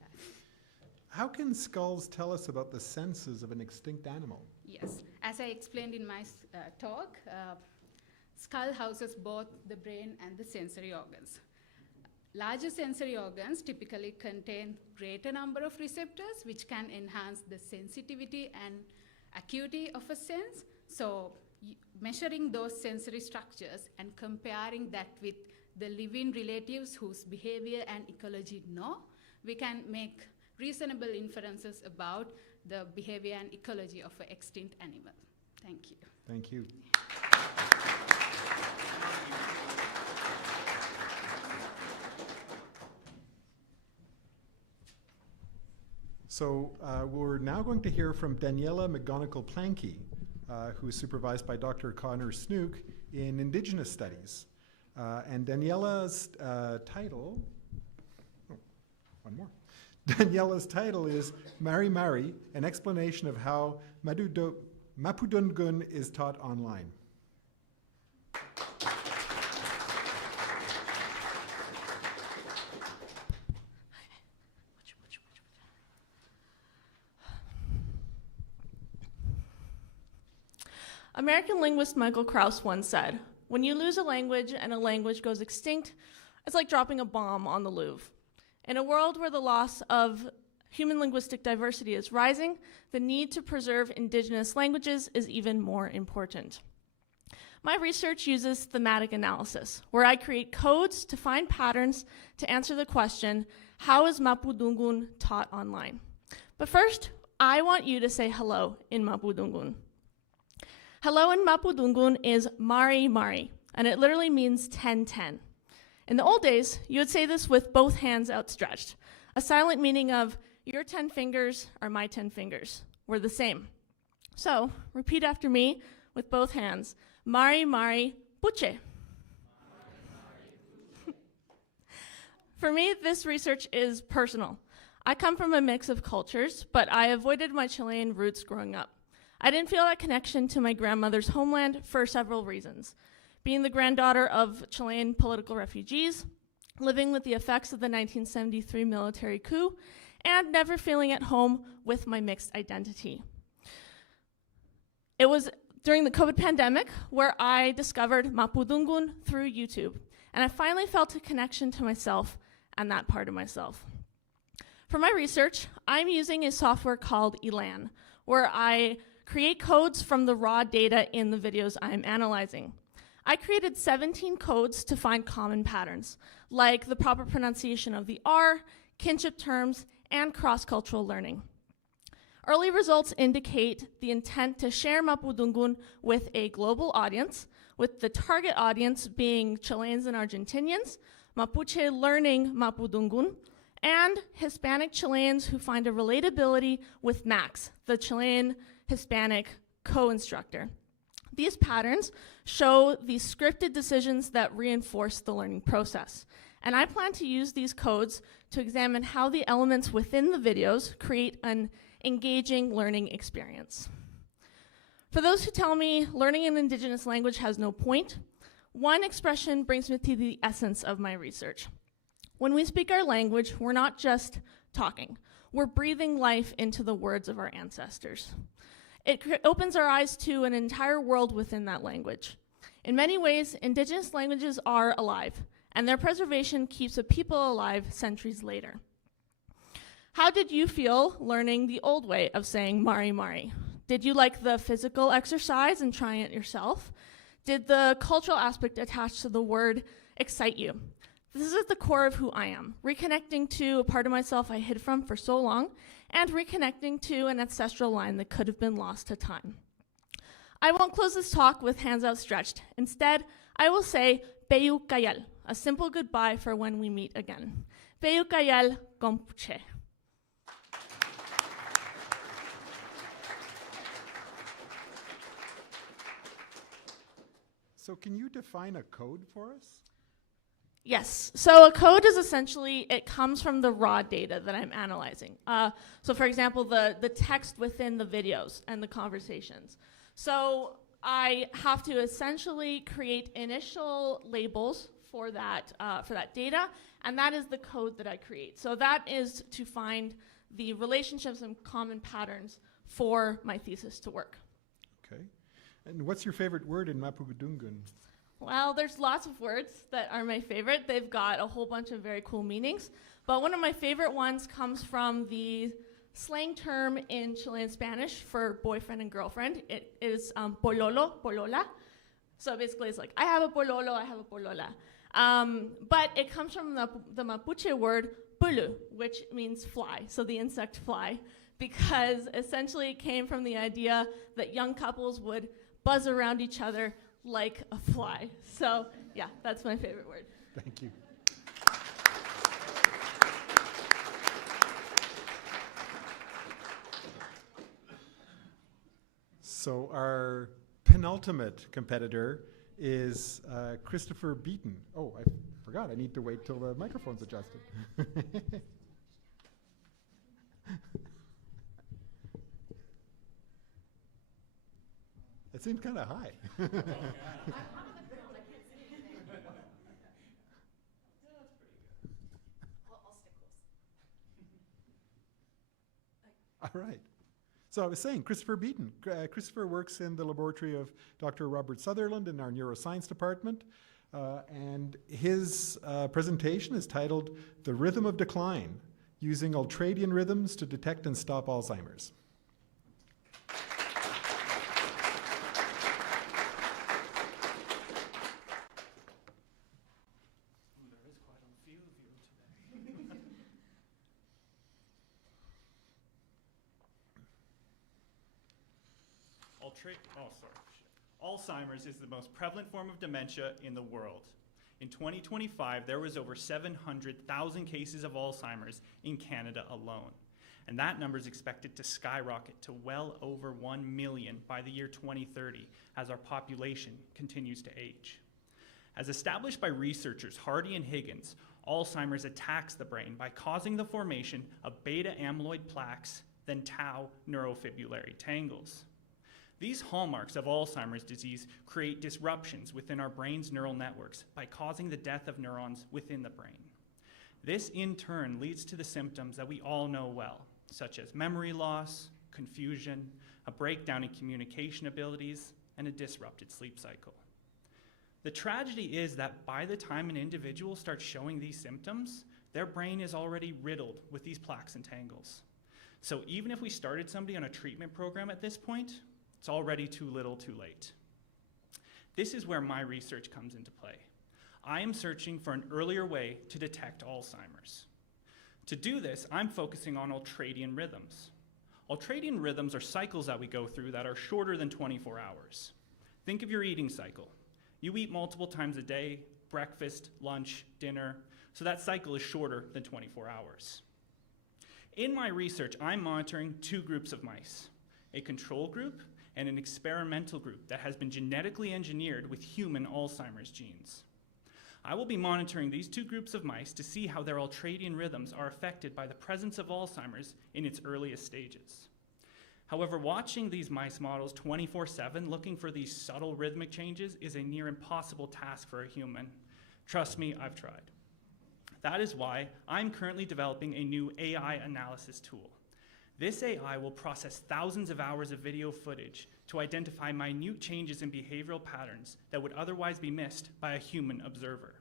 How can skulls tell us about the senses of an extinct animal? Yes. As I explained in my talk, skull houses both the brain and the sensory organs. Larger sensory organs typically contain greater number of receptors, which can enhance the sensitivity and acuity of a sense. So measuring those sensory structures and comparing that with the living relatives whose behavior and ecology know, we can make reasonable inferences about the behavior and ecology of an extinct animal. Thank you. Thank you. So we're now going to hear from Daniela McGonigal-Planke, who is supervised by Dr. Connor Snook in Indigenous Studies. And Daniela's title, one more. Daniela's title is Mari Mari, an explanation of how Mapudungun is taught online. American linguist Michael Krauss once said, "When you lose a language and a language goes extinct, it's like dropping a bomb on the Louvre." In a world where the loss of human linguistic diversity is rising, the need to preserve indigenous languages is even more important. My research uses thematic analysis, where I create codes to find patterns to answer the question, how is Mapudungun taught online? But first, I want you to say hello in Mapudungun. Hello in Mapudungun is Mari Mari, and it literally means 10-10. In the old days, you would say this with both hands outstretched, a silent meaning of your 10 fingers are my 10 fingers. We're the same. So repeat after me with both hands. Mari Mari Buche. For me, this research is personal. I come from a mix of cultures, but I avoided my Chilean roots growing up. I didn't feel that connection to my grandmother's homeland for several reasons. Being the granddaughter of Chilean political refugees, living with the effects of the 1973 military coup, and never feeling at home with my mixed identity. It was during the COVID pandemic where I discovered Mapudungun through YouTube, and I finally felt a connection to myself and that part of myself. For my research, I'm using a software called Elan, where I create codes from the raw data in the videos I'm analyzing. I created 17 codes to find common patterns, like the proper pronunciation of the R, kinship terms, and cross-cultural learning. Early results indicate the intent to share Mapudungun with a global audience, with the target audience being Chileans and Argentinians, Mapuche learning Mapudungun, and Hispanic Chileans who find a relatability with Max, the Chilean Hispanic co-instructor. These patterns show the scripted decisions that reinforce the learning process. And I plan to use these codes to examine how the elements within the videos create an engaging learning experience. For those who tell me learning an indigenous language has no point, one expression brings me to the essence of my research. When we speak our language, we're not just talking. We're breathing life into the words of our ancestors. It opens our eyes to an entire world within that language. In many ways, indigenous languages are alive, and their preservation keeps a people alive centuries later. How did you feel learning the old way of saying Mari Mari? Did you like the physical exercise and trying it yourself? Did the cultural aspect attached to the word excite you? This is at the core of who I am, reconnecting to a part of myself I hid from for so long, and reconnecting to an ancestral line that could have been lost to time. I won't close this talk with hands outstretched. Instead, I will say Peyu Kayal, a simple goodbye for when we meet again. Peyu Kayal Kompuche. So can you define a code for us? Yes, so a code is essentially, it comes from the raw data that I'm analyzing. So for example, the text within the videos and the conversations. So I have to essentially create initial labels for that data, and that is the code that I create. So that is to find the relationships and common patterns for my thesis to work. Okay. And what's your favorite word in Mapudungun? Well, there's lots of words that are my favorite. They've got a whole bunch of very cool meanings. But one of my favorite ones comes from the slang term in Chilean Spanish for boyfriend and girlfriend. It is pololo, polola. So basically it's like, I have a pololo, I have a polola. But it comes from the Mapuche word pulu, which means fly, so the insect fly, because essentially it came from the idea that young couples would buzz around each other like a fly. So yeah, that's my favorite word. Thank you. So our penultimate competitor is Christopher Beaton. Oh, I forgot. I need to wait till the microphone's adjusted. It seemed kind of high. All right. So I was saying, Christopher Beaton. Christopher works in the laboratory of Dr. Robert Sutherland in our neuroscience department. And his presentation is titled The Rhythm of Decline, Using Ultradian Rhythms to Detect and Stop Alzheimer's. Alzheimer's is the most prevalent form of dementia in the world. In 2025, there was over 700,000 cases of Alzheimer's in Canada alone. And that number is expected to skyrocket to well over 1 million by the year 2030 as our population continues to age. As established by researchers Hardy and Higgins, Alzheimer's attacks the brain by causing the formation of beta amyloid plaques, then tau neurofibrillary tangles. These hallmarks of Alzheimer's disease create disruptions within our brain's neural networks by causing the death of neurons within the brain. This, in turn, leads to the symptoms that we all know well, such as memory loss, confusion, a breakdown in communication abilities, and a disrupted sleep cycle. The tragedy is that by the time an individual starts showing these symptoms, their brain is already riddled with these plaques and tangles. So even if we started somebody on a treatment program at this point, it's already too little too late. This is where my research comes into play. I am searching for an earlier way to detect Alzheimer's. To do this, I'm focusing on ultradian rhythms. Ultradian rhythms are cycles that we go through that are shorter than 24 hours. Think of your eating cycle. You eat multiple times a day, breakfast, lunch, dinner, so that cycle is shorter than 24 hours. In my research, I'm monitoring two groups of mice, a control group and an experimental group that has been genetically engineered with human Alzheimer's genes. I will be monitoring these two groups of mice to see how their ultradian rhythms are affected by the presence of Alzheimer's in its earliest stages. However, watching these mice models 24/7, looking for these subtle rhythmic changes, is a near impossible task for a human. Trust me, I've tried. That is why I'm currently developing a new AI analysis tool. This AI will process thousands of hours of video footage to identify minute changes in behavioral patterns that would otherwise be missed by a human observer.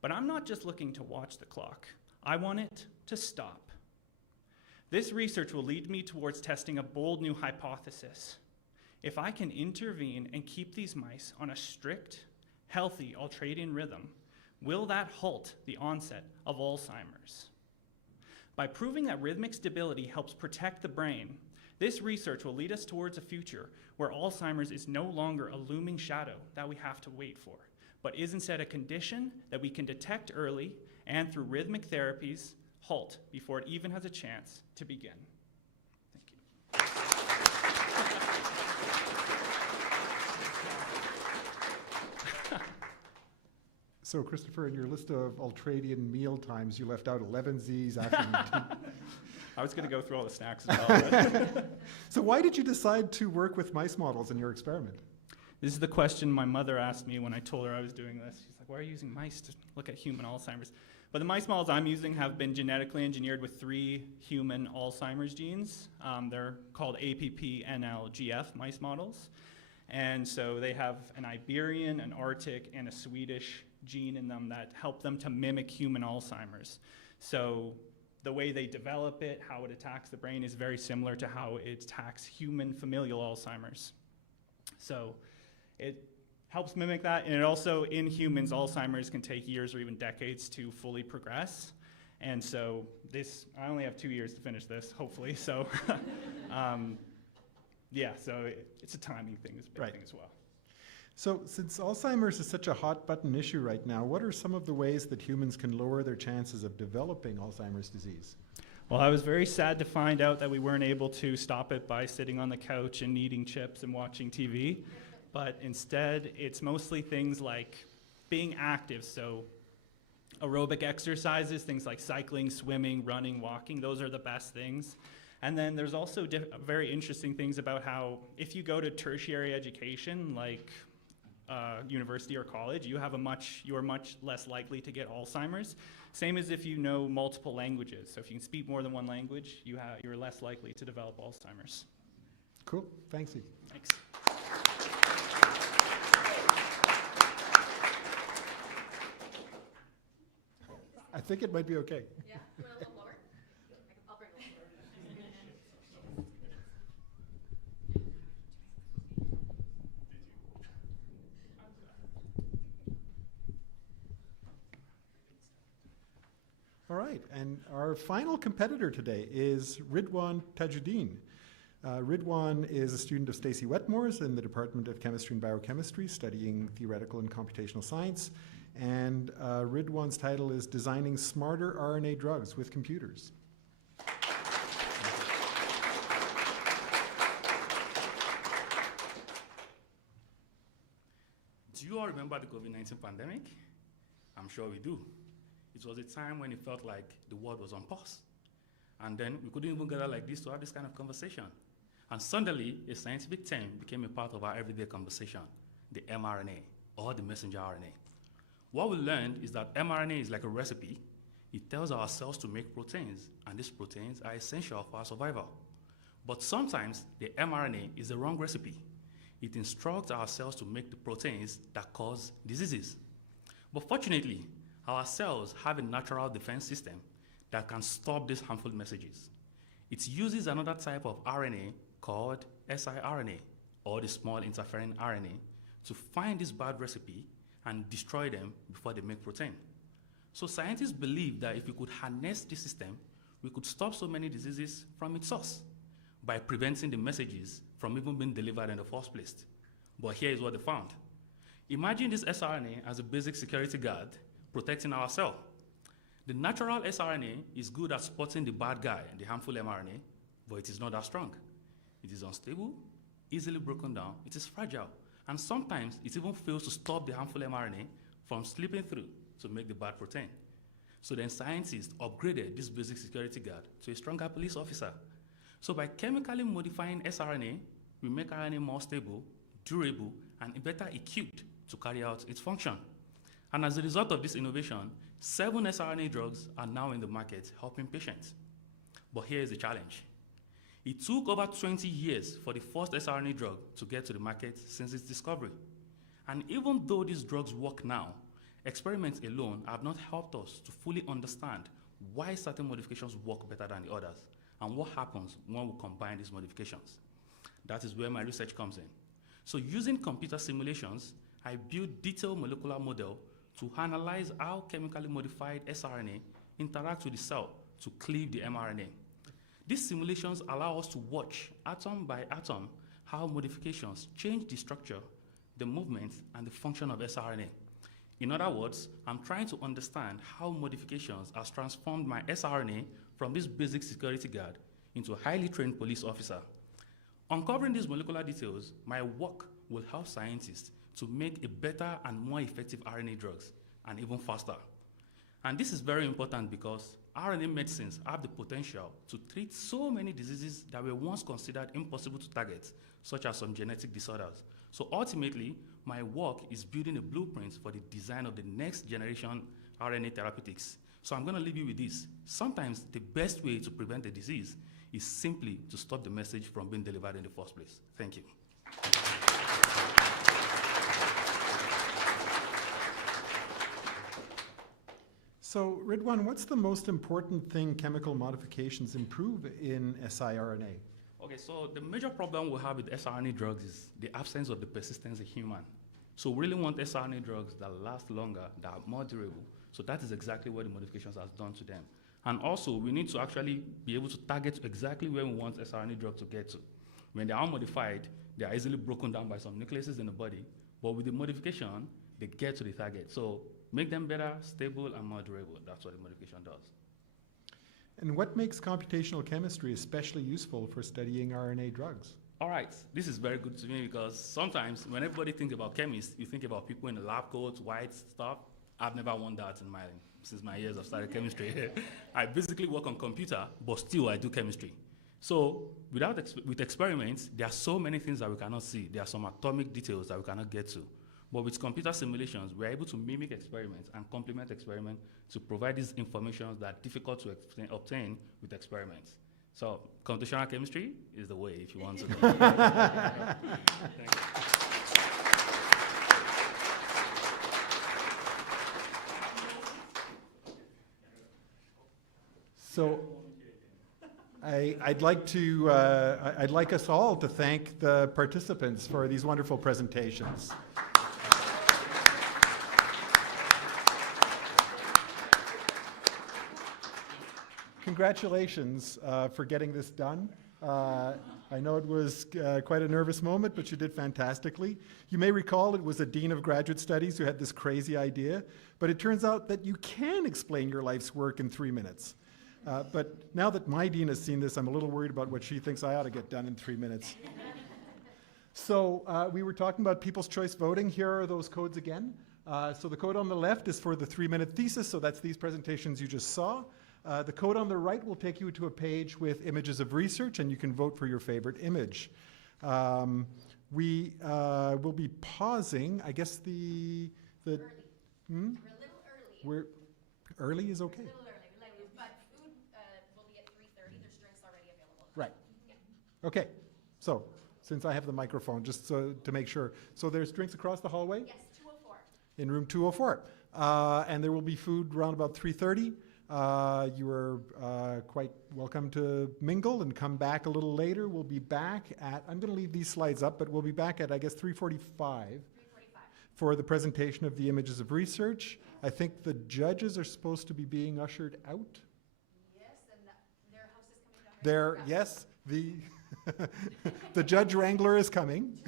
But I'm not just looking to watch the clock. I want it to stop. This research will lead me towards testing a bold new hypothesis. If I can intervene and keep these mice on a strict, healthy ultradian rhythm, will that halt the onset of Alzheimer's? By proving that rhythmic stability helps protect the brain, this research will lead us towards a future where Alzheimer's is no longer a looming shadow that we have to wait for, but is instead a condition that we can detect early and through rhythmic therapies halt before it even has a chance to begin. Thank you. So, Christopher, in your list of ultradian meal times, you left out 11 Z's afternoon tea. I was going to go through all the snacks as well. So why did you decide to work with mice models in your experiment? This is the question my mother asked me when I told her I was doing this. She's like, why are you using mice to look at human Alzheimer's? But the mice models I'm using have been genetically engineered with 3 human Alzheimer's genes. They're called APP-NL-GF mice models. And so they have an Iberian, an Arctic, and a Swedish gene in them that help them to mimic human Alzheimer's. So the way they develop it, how it attacks the brain, is very similar to how it attacks human familial Alzheimer's. So it helps mimic that, and it also, in humans, Alzheimer's can take years or even decades to fully progress. And so this, I only have 2 years to finish this, hopefully. So yeah, so it's a timing thing, it's a big thing as well. So since Alzheimer's is such a hot button issue right now, what are some of the ways that humans can lower their chances of developing Alzheimer's disease? Well, I was very sad to find out that we weren't able to stop it by sitting on the couch and eating chips and watching TV. But instead, it's mostly things like being active. So aerobic exercises, things like cycling, swimming, running, walking, those are the best things. And then there's also very interesting things about how if you go to tertiary education, like university or college, you are much less likely to get Alzheimer's. Same as if you know multiple languages. So if you can speak more than one language, you're less likely to develop Alzheimer's. Cool, thanks. Thanks. I think it might be okay. Yeah, you want a little lower? I'll bring it All right, and our final competitor today is Ridwan Tajuddin. Ridwan is a student of Stacey Wetmore's in the Department of Chemistry and Biochemistry, studying theoretical and computational science. And Ridwan's title is Designing Smarter RNA Drugs with Computers. Do you all remember the COVID-19 pandemic? I'm sure we do. It was a time when it felt like the world was on pause. And then we couldn't even gather like this to have this kind of conversation. And suddenly, a scientific term became a part of our everyday conversation, the mRNA, or the messenger RNA. What we learned is that mRNA is like a recipe. It tells our cells to make proteins, and these proteins are essential for our survival. But sometimes the mRNA is the wrong recipe. It instructs our cells to make the proteins that cause diseases. But fortunately, our cells have a natural defense system that can stop these harmful messages. It uses another type of RNA called siRNA, or the small interfering RNA, to find this bad recipe and destroy them before they make protein. So scientists believe that if we could harness this system, we could stop so many diseases from its source by preventing the messages from even being delivered in the first place. But here is what they found. Imagine this sRNA as a basic security guard protecting our cell. The natural sRNA is good at spotting the bad guy, the harmful mRNA, but it is not that strong. It is unstable, easily broken down, it is fragile, and sometimes it even fails to stop the harmful mRNA from slipping through to make the bad protein. So then scientists upgraded this basic security guard to a stronger police officer. So by chemically modifying sRNA, we make RNA more stable, durable, and better equipped to carry out its function. And as a result of this innovation, 7 sRNA drugs are now in the market helping patients. But here is the challenge. It took over 20 years for the first sRNA drug to get to the market since its discovery. And even though these drugs work now, experiments alone have not helped us to fully understand why certain modifications work better than the others, and what happens when we combine these modifications. That is where my research comes in. So using computer simulations, I built detailed molecular model to analyze how chemically modified sRNA interact with the cell to cleave the mRNA. These simulations allow us to watch atom by atom how modifications change the structure, the movement, and the function of sRNA. In other words, I'm trying to understand how modifications has transformed my sRNA from this basic security guard into a highly trained police officer. Uncovering these molecular details, my work will help scientists to make a better and more effective RNA drugs, and even faster. And this is very important because RNA medicines have the potential to treat so many diseases that were once considered impossible to target, such as some genetic disorders. So ultimately, my work is building a blueprint for the design of the next generation RNA therapeutics. So I'm going to leave you with this. Sometimes the best way to prevent a disease is simply to stop the message from being delivered in the first place. Thank you. So, Ridwan, what's the most important thing chemical modifications improve in siRNA? Okay, so the major problem we have with sRNA drugs is the absence of the persistence in human. So we really want sRNA drugs that last longer, that are more durable. So that is exactly what the modifications has done to them. And also, we need to actually be able to target exactly where we want sRNA drug to get to. When they are modified, they are easily broken down by some nucleases in the body, but with the modification, they get to the target. So make them better, stable, and more durable. That's what the modification does. And what makes computational chemistry especially useful for studying RNA drugs? All right, this is very good to me because sometimes when everybody thinks about chemists, you think about people in the lab coats, white stuff. I've never worn that since my years of studying chemistry. I basically work on computer, but still I do chemistry. So with experiments, there are so many things that we cannot see. There are some atomic details that we cannot get to. But with computer simulations, we're able to mimic experiments and complement experiments to provide these information that are difficult to obtain with experiments. So computational chemistry is the way if you want to. Thank you. So I'd like us all to thank the participants for these wonderful presentations. Congratulations for getting this done. I know it was quite a nervous moment, but you did fantastically. You may recall it was a dean of graduate studies who had this crazy idea, but it turns out that you can explain your life's work in 3 minutes. But now that my dean has seen this, I'm a little worried about what she thinks I ought to get done in 3 minutes. So we were talking about people's choice voting. Here are those codes again. So the code on the left is for the 3-minute thesis, so that's these presentations you just saw. The code on the right will take you to a page with images of research, and you can vote for your favorite image. We will be pausing. I guess the early. Hmm? We're a little early. Early is okay. A little early, but food will be at 3:30. There's drinks already available. Right. Yeah. Okay. So since I have the microphone, just to make sure. So there's drinks across the hallway? Yes, 204. In room 204. And there will be food around about 3:30. You are quite welcome to mingle and come back a little later. We'll be back at, I'm going to leave these slides up, but we'll be back at, I guess, 3:45. 3:45. for the presentation of the images of research. I think the judges are supposed to be being ushered out. Yes, and their house is coming down. Yes, the judge wrangler is coming.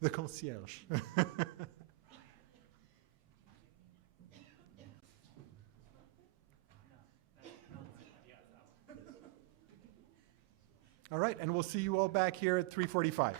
The concierge. All right, and we'll see you all back here at 3:45.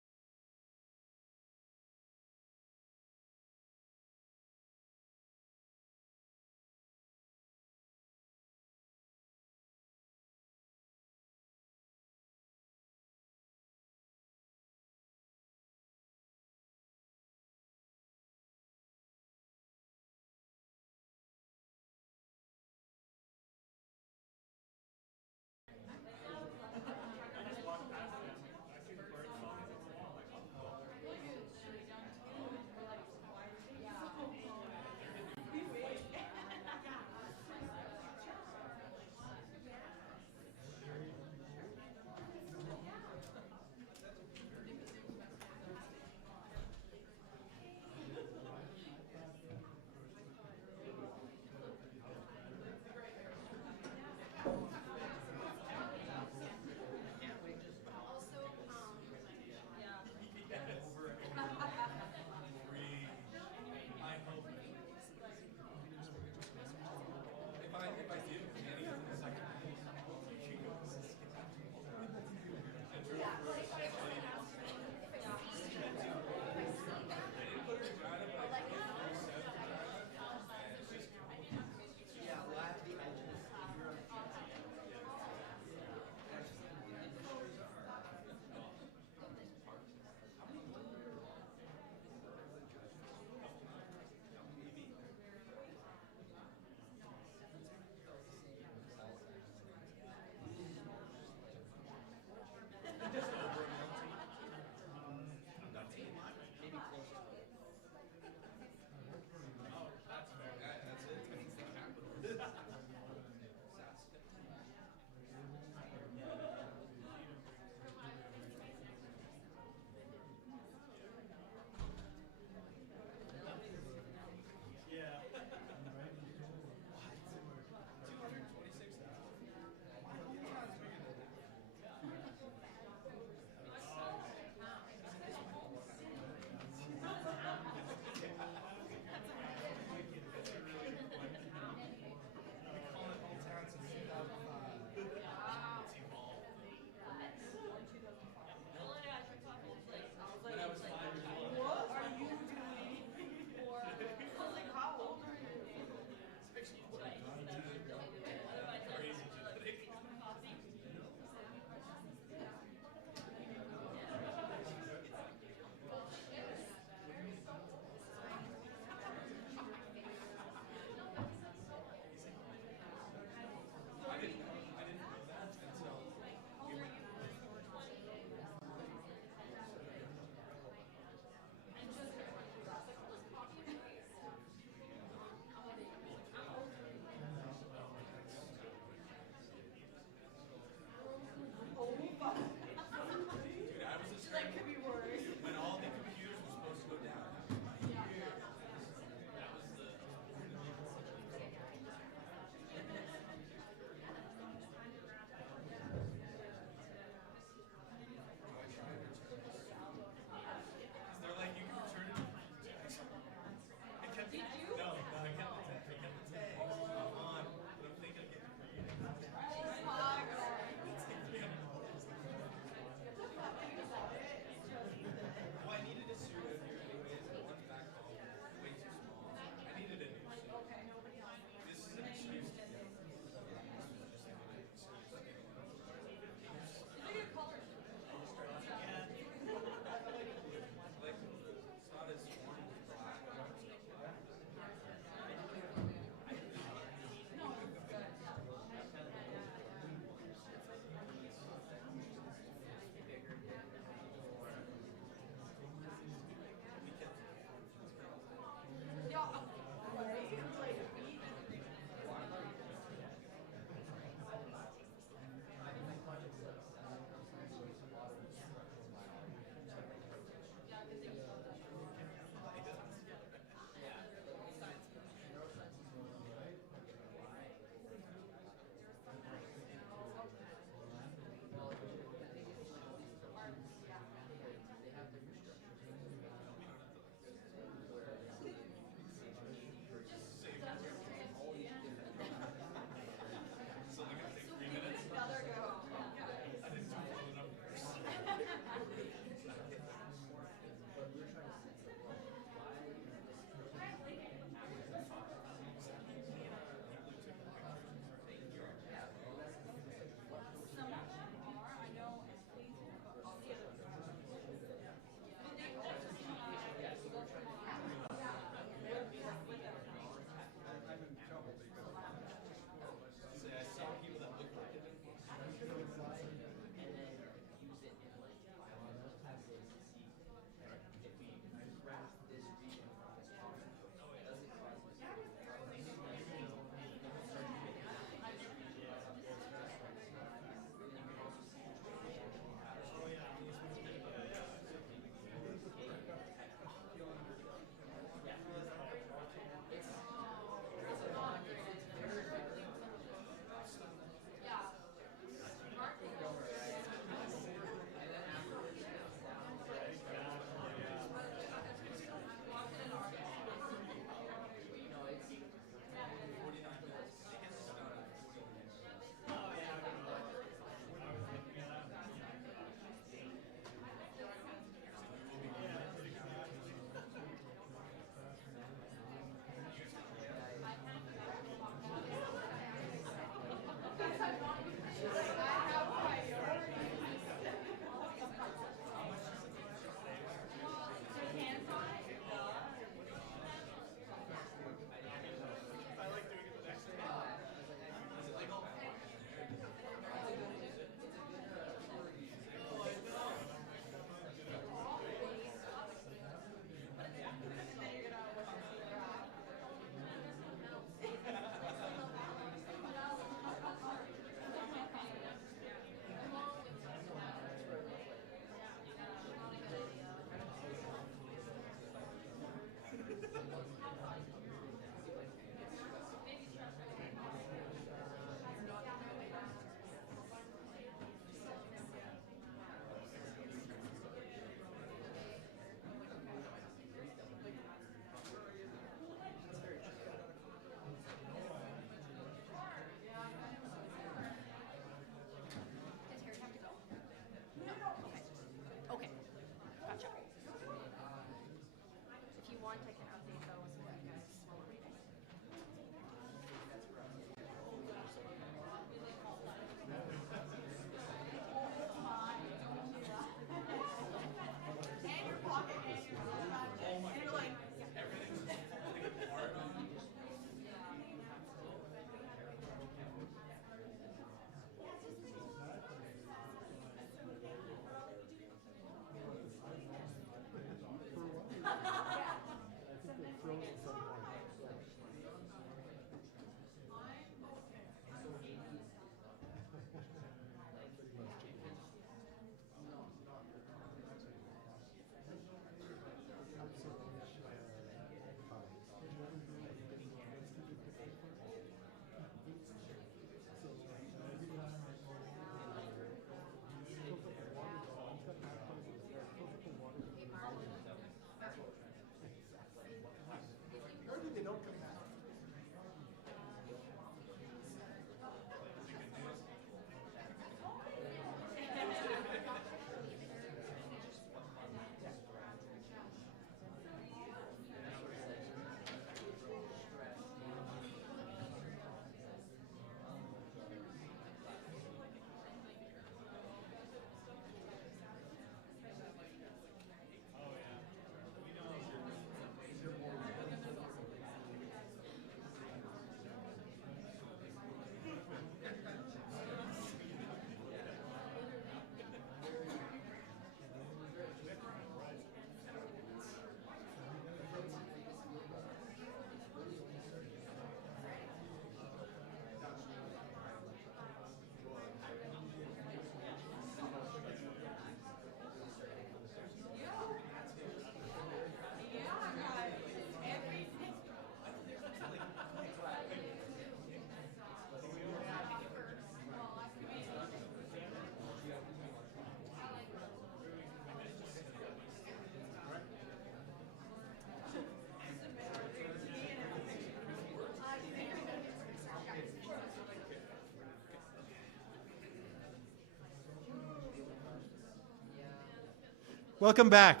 Welcome back.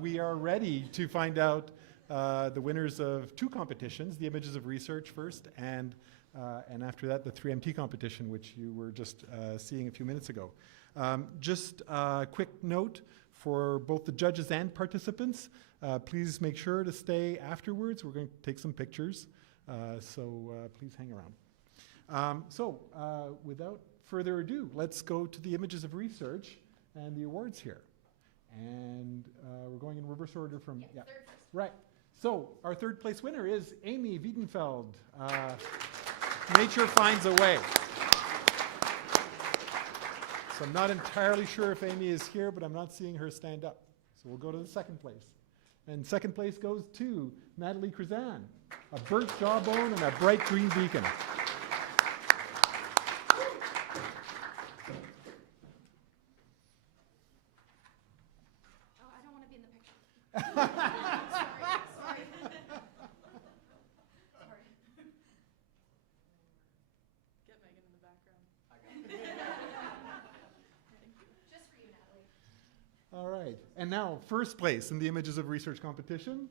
We are ready to find out the winners of two competitions, the Images of Research first, and after that, the 3MT competition, which you were just seeing a few minutes ago. Just a quick note for both the judges and participants, please make sure to stay afterwards. We're going to take some pictures, so please hang around. Without further ado, let's go to the Images of Research and the awards here. And we're going in reverse order from, yeah. Third first. Right. So our third place winner is Amy Wiedenfeld. Nature Finds a Way. So I'm not entirely sure if Amy is here, but I'm not seeing her stand up. So we'll go to the second place. And second place goes to Natalie Krizan, a burnt jawbone and a bright green beacon. Oh, I don't want to be in the picture. Sorry. Get Megan in the background. Just for you, Natalie. All right. And now, first place in the Images of Research competition,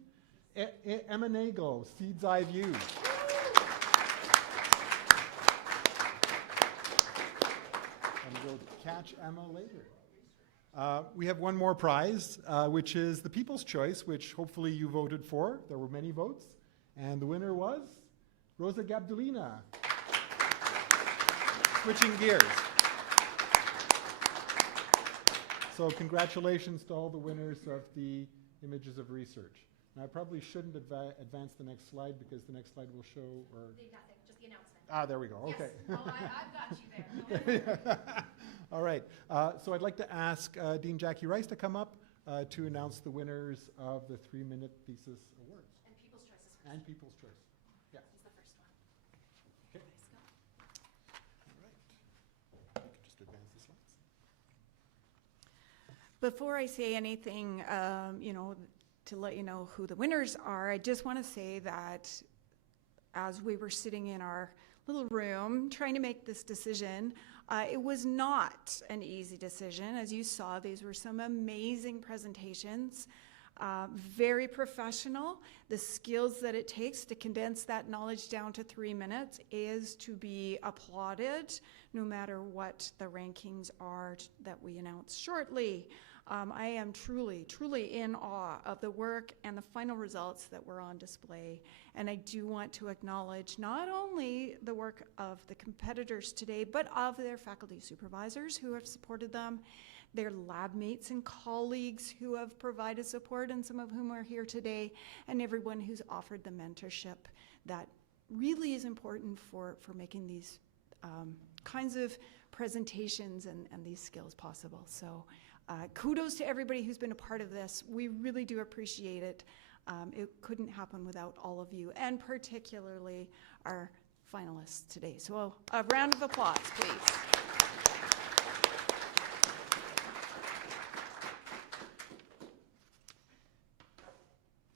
Emma Nagel, Seed's Eye View. And we'll catch Emma later. We have one more prize, which is the People's Choice, which hopefully you voted for. There were many votes. And the winner was Rosa Gabdolina. Switching gears. So congratulations to all the winners of the Images of Research. Now, I probably shouldn't advance the next slide because the next slide will show, or... Nothing, just the announcement. Ah, there we go, okay. Yes. Oh, I've got you there. All right, so I'd like to ask Dean Jackie Rice to come up to announce the winners of the 3-minute thesis awards. And People's Choice is first. And People's Choice. Yeah. He's the first one. Okay. Let's go. All right. You can just advance the slides. Before I say anything, to let you know who the winners are, I just want to say that as we were sitting in our little room trying to make this decision, it was not an easy decision. As you saw, these were some amazing presentations, very professional. The skills that it takes to condense that knowledge down to 3 minutes is to be applauded, no matter what the rankings are that we announce shortly. I am truly, truly in awe of the work and the final results that were on display. And I do want to acknowledge not only the work of the competitors today, but of their faculty supervisors who have supported them, their lab mates and colleagues who have provided support, and some of whom are here today, and everyone who's offered the mentorship that really is important for making these kinds of presentations and these skills possible. So kudos to everybody who's been a part of this. We really do appreciate it. It couldn't happen without all of you, and particularly our finalists today. So a round of applause, please.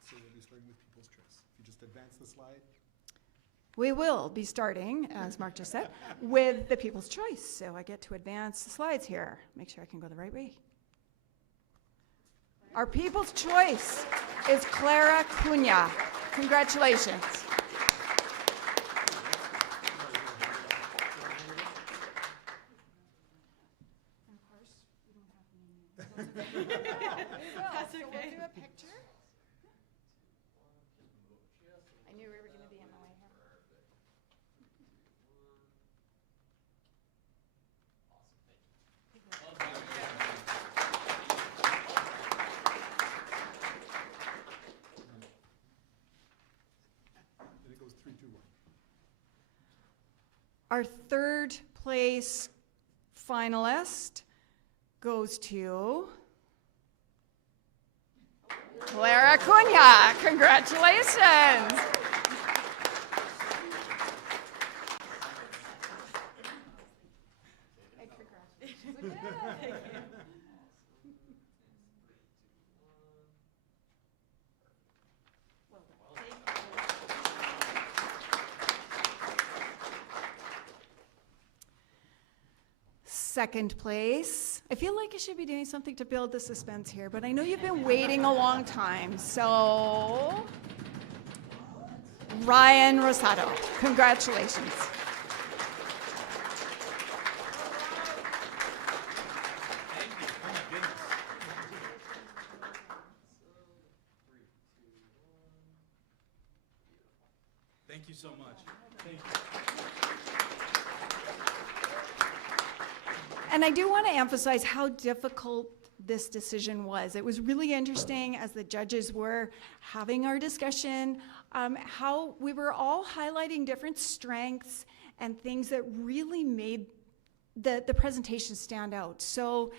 So we'll be starting with People's Choice. If you just advance the slide. We will be starting, as Mark just said, with the People's Choice. So I get to advance the slides here. Make sure I can go the right way. Our People's Choice is Clara Cunha. Congratulations. That's okay. We'll do a picture. I knew we were going to be in the way here. And it goes 3, 2, 1. Our third place finalist goes to Clara Cunha. Congratulations. second place. I feel like I should be doing something to build the suspense here, but I know you've been waiting a long time. So, Ryan Rosado, congratulations. Thank you so much. Thank you. And I do want to emphasize how difficult this decision was. It was really interesting as the judges were having our discussion, how we were all highlighting different strengths and things that really made the presentation stand out. So,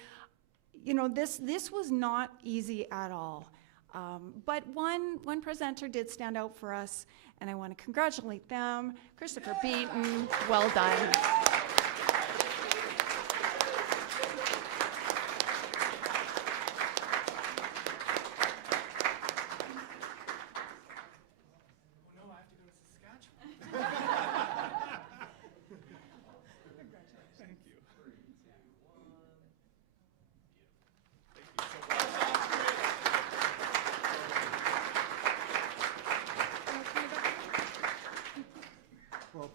you know, this was not easy at all. But one presenter did stand out for us, and I want to congratulate them. Christopher Beaton, well done. Well,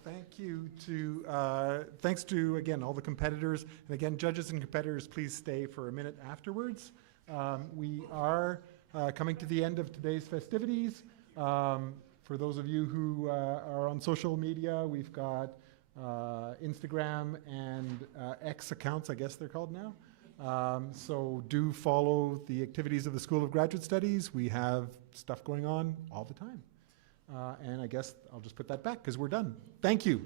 thanks to, again, all the competitors. And again, judges and competitors, please stay for a minute afterwards. We are coming to the end of today's festivities. For those of you who are on social media, we've got Instagram and X accounts, I guess they're called now. So do follow the activities of the School of Graduate Studies. We have stuff going on all the time. And I guess I'll just put that back because we're done. Thank you.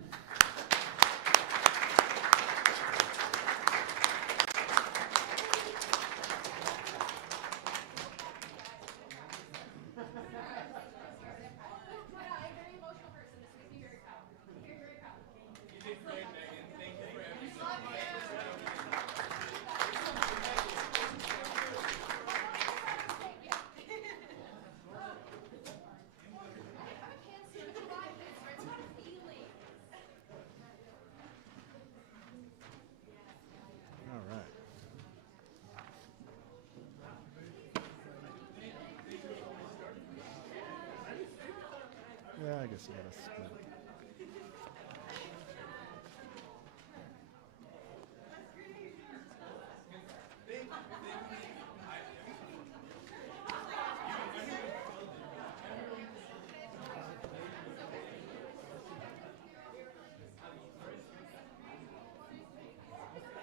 Yeah, I guess you gotta split it.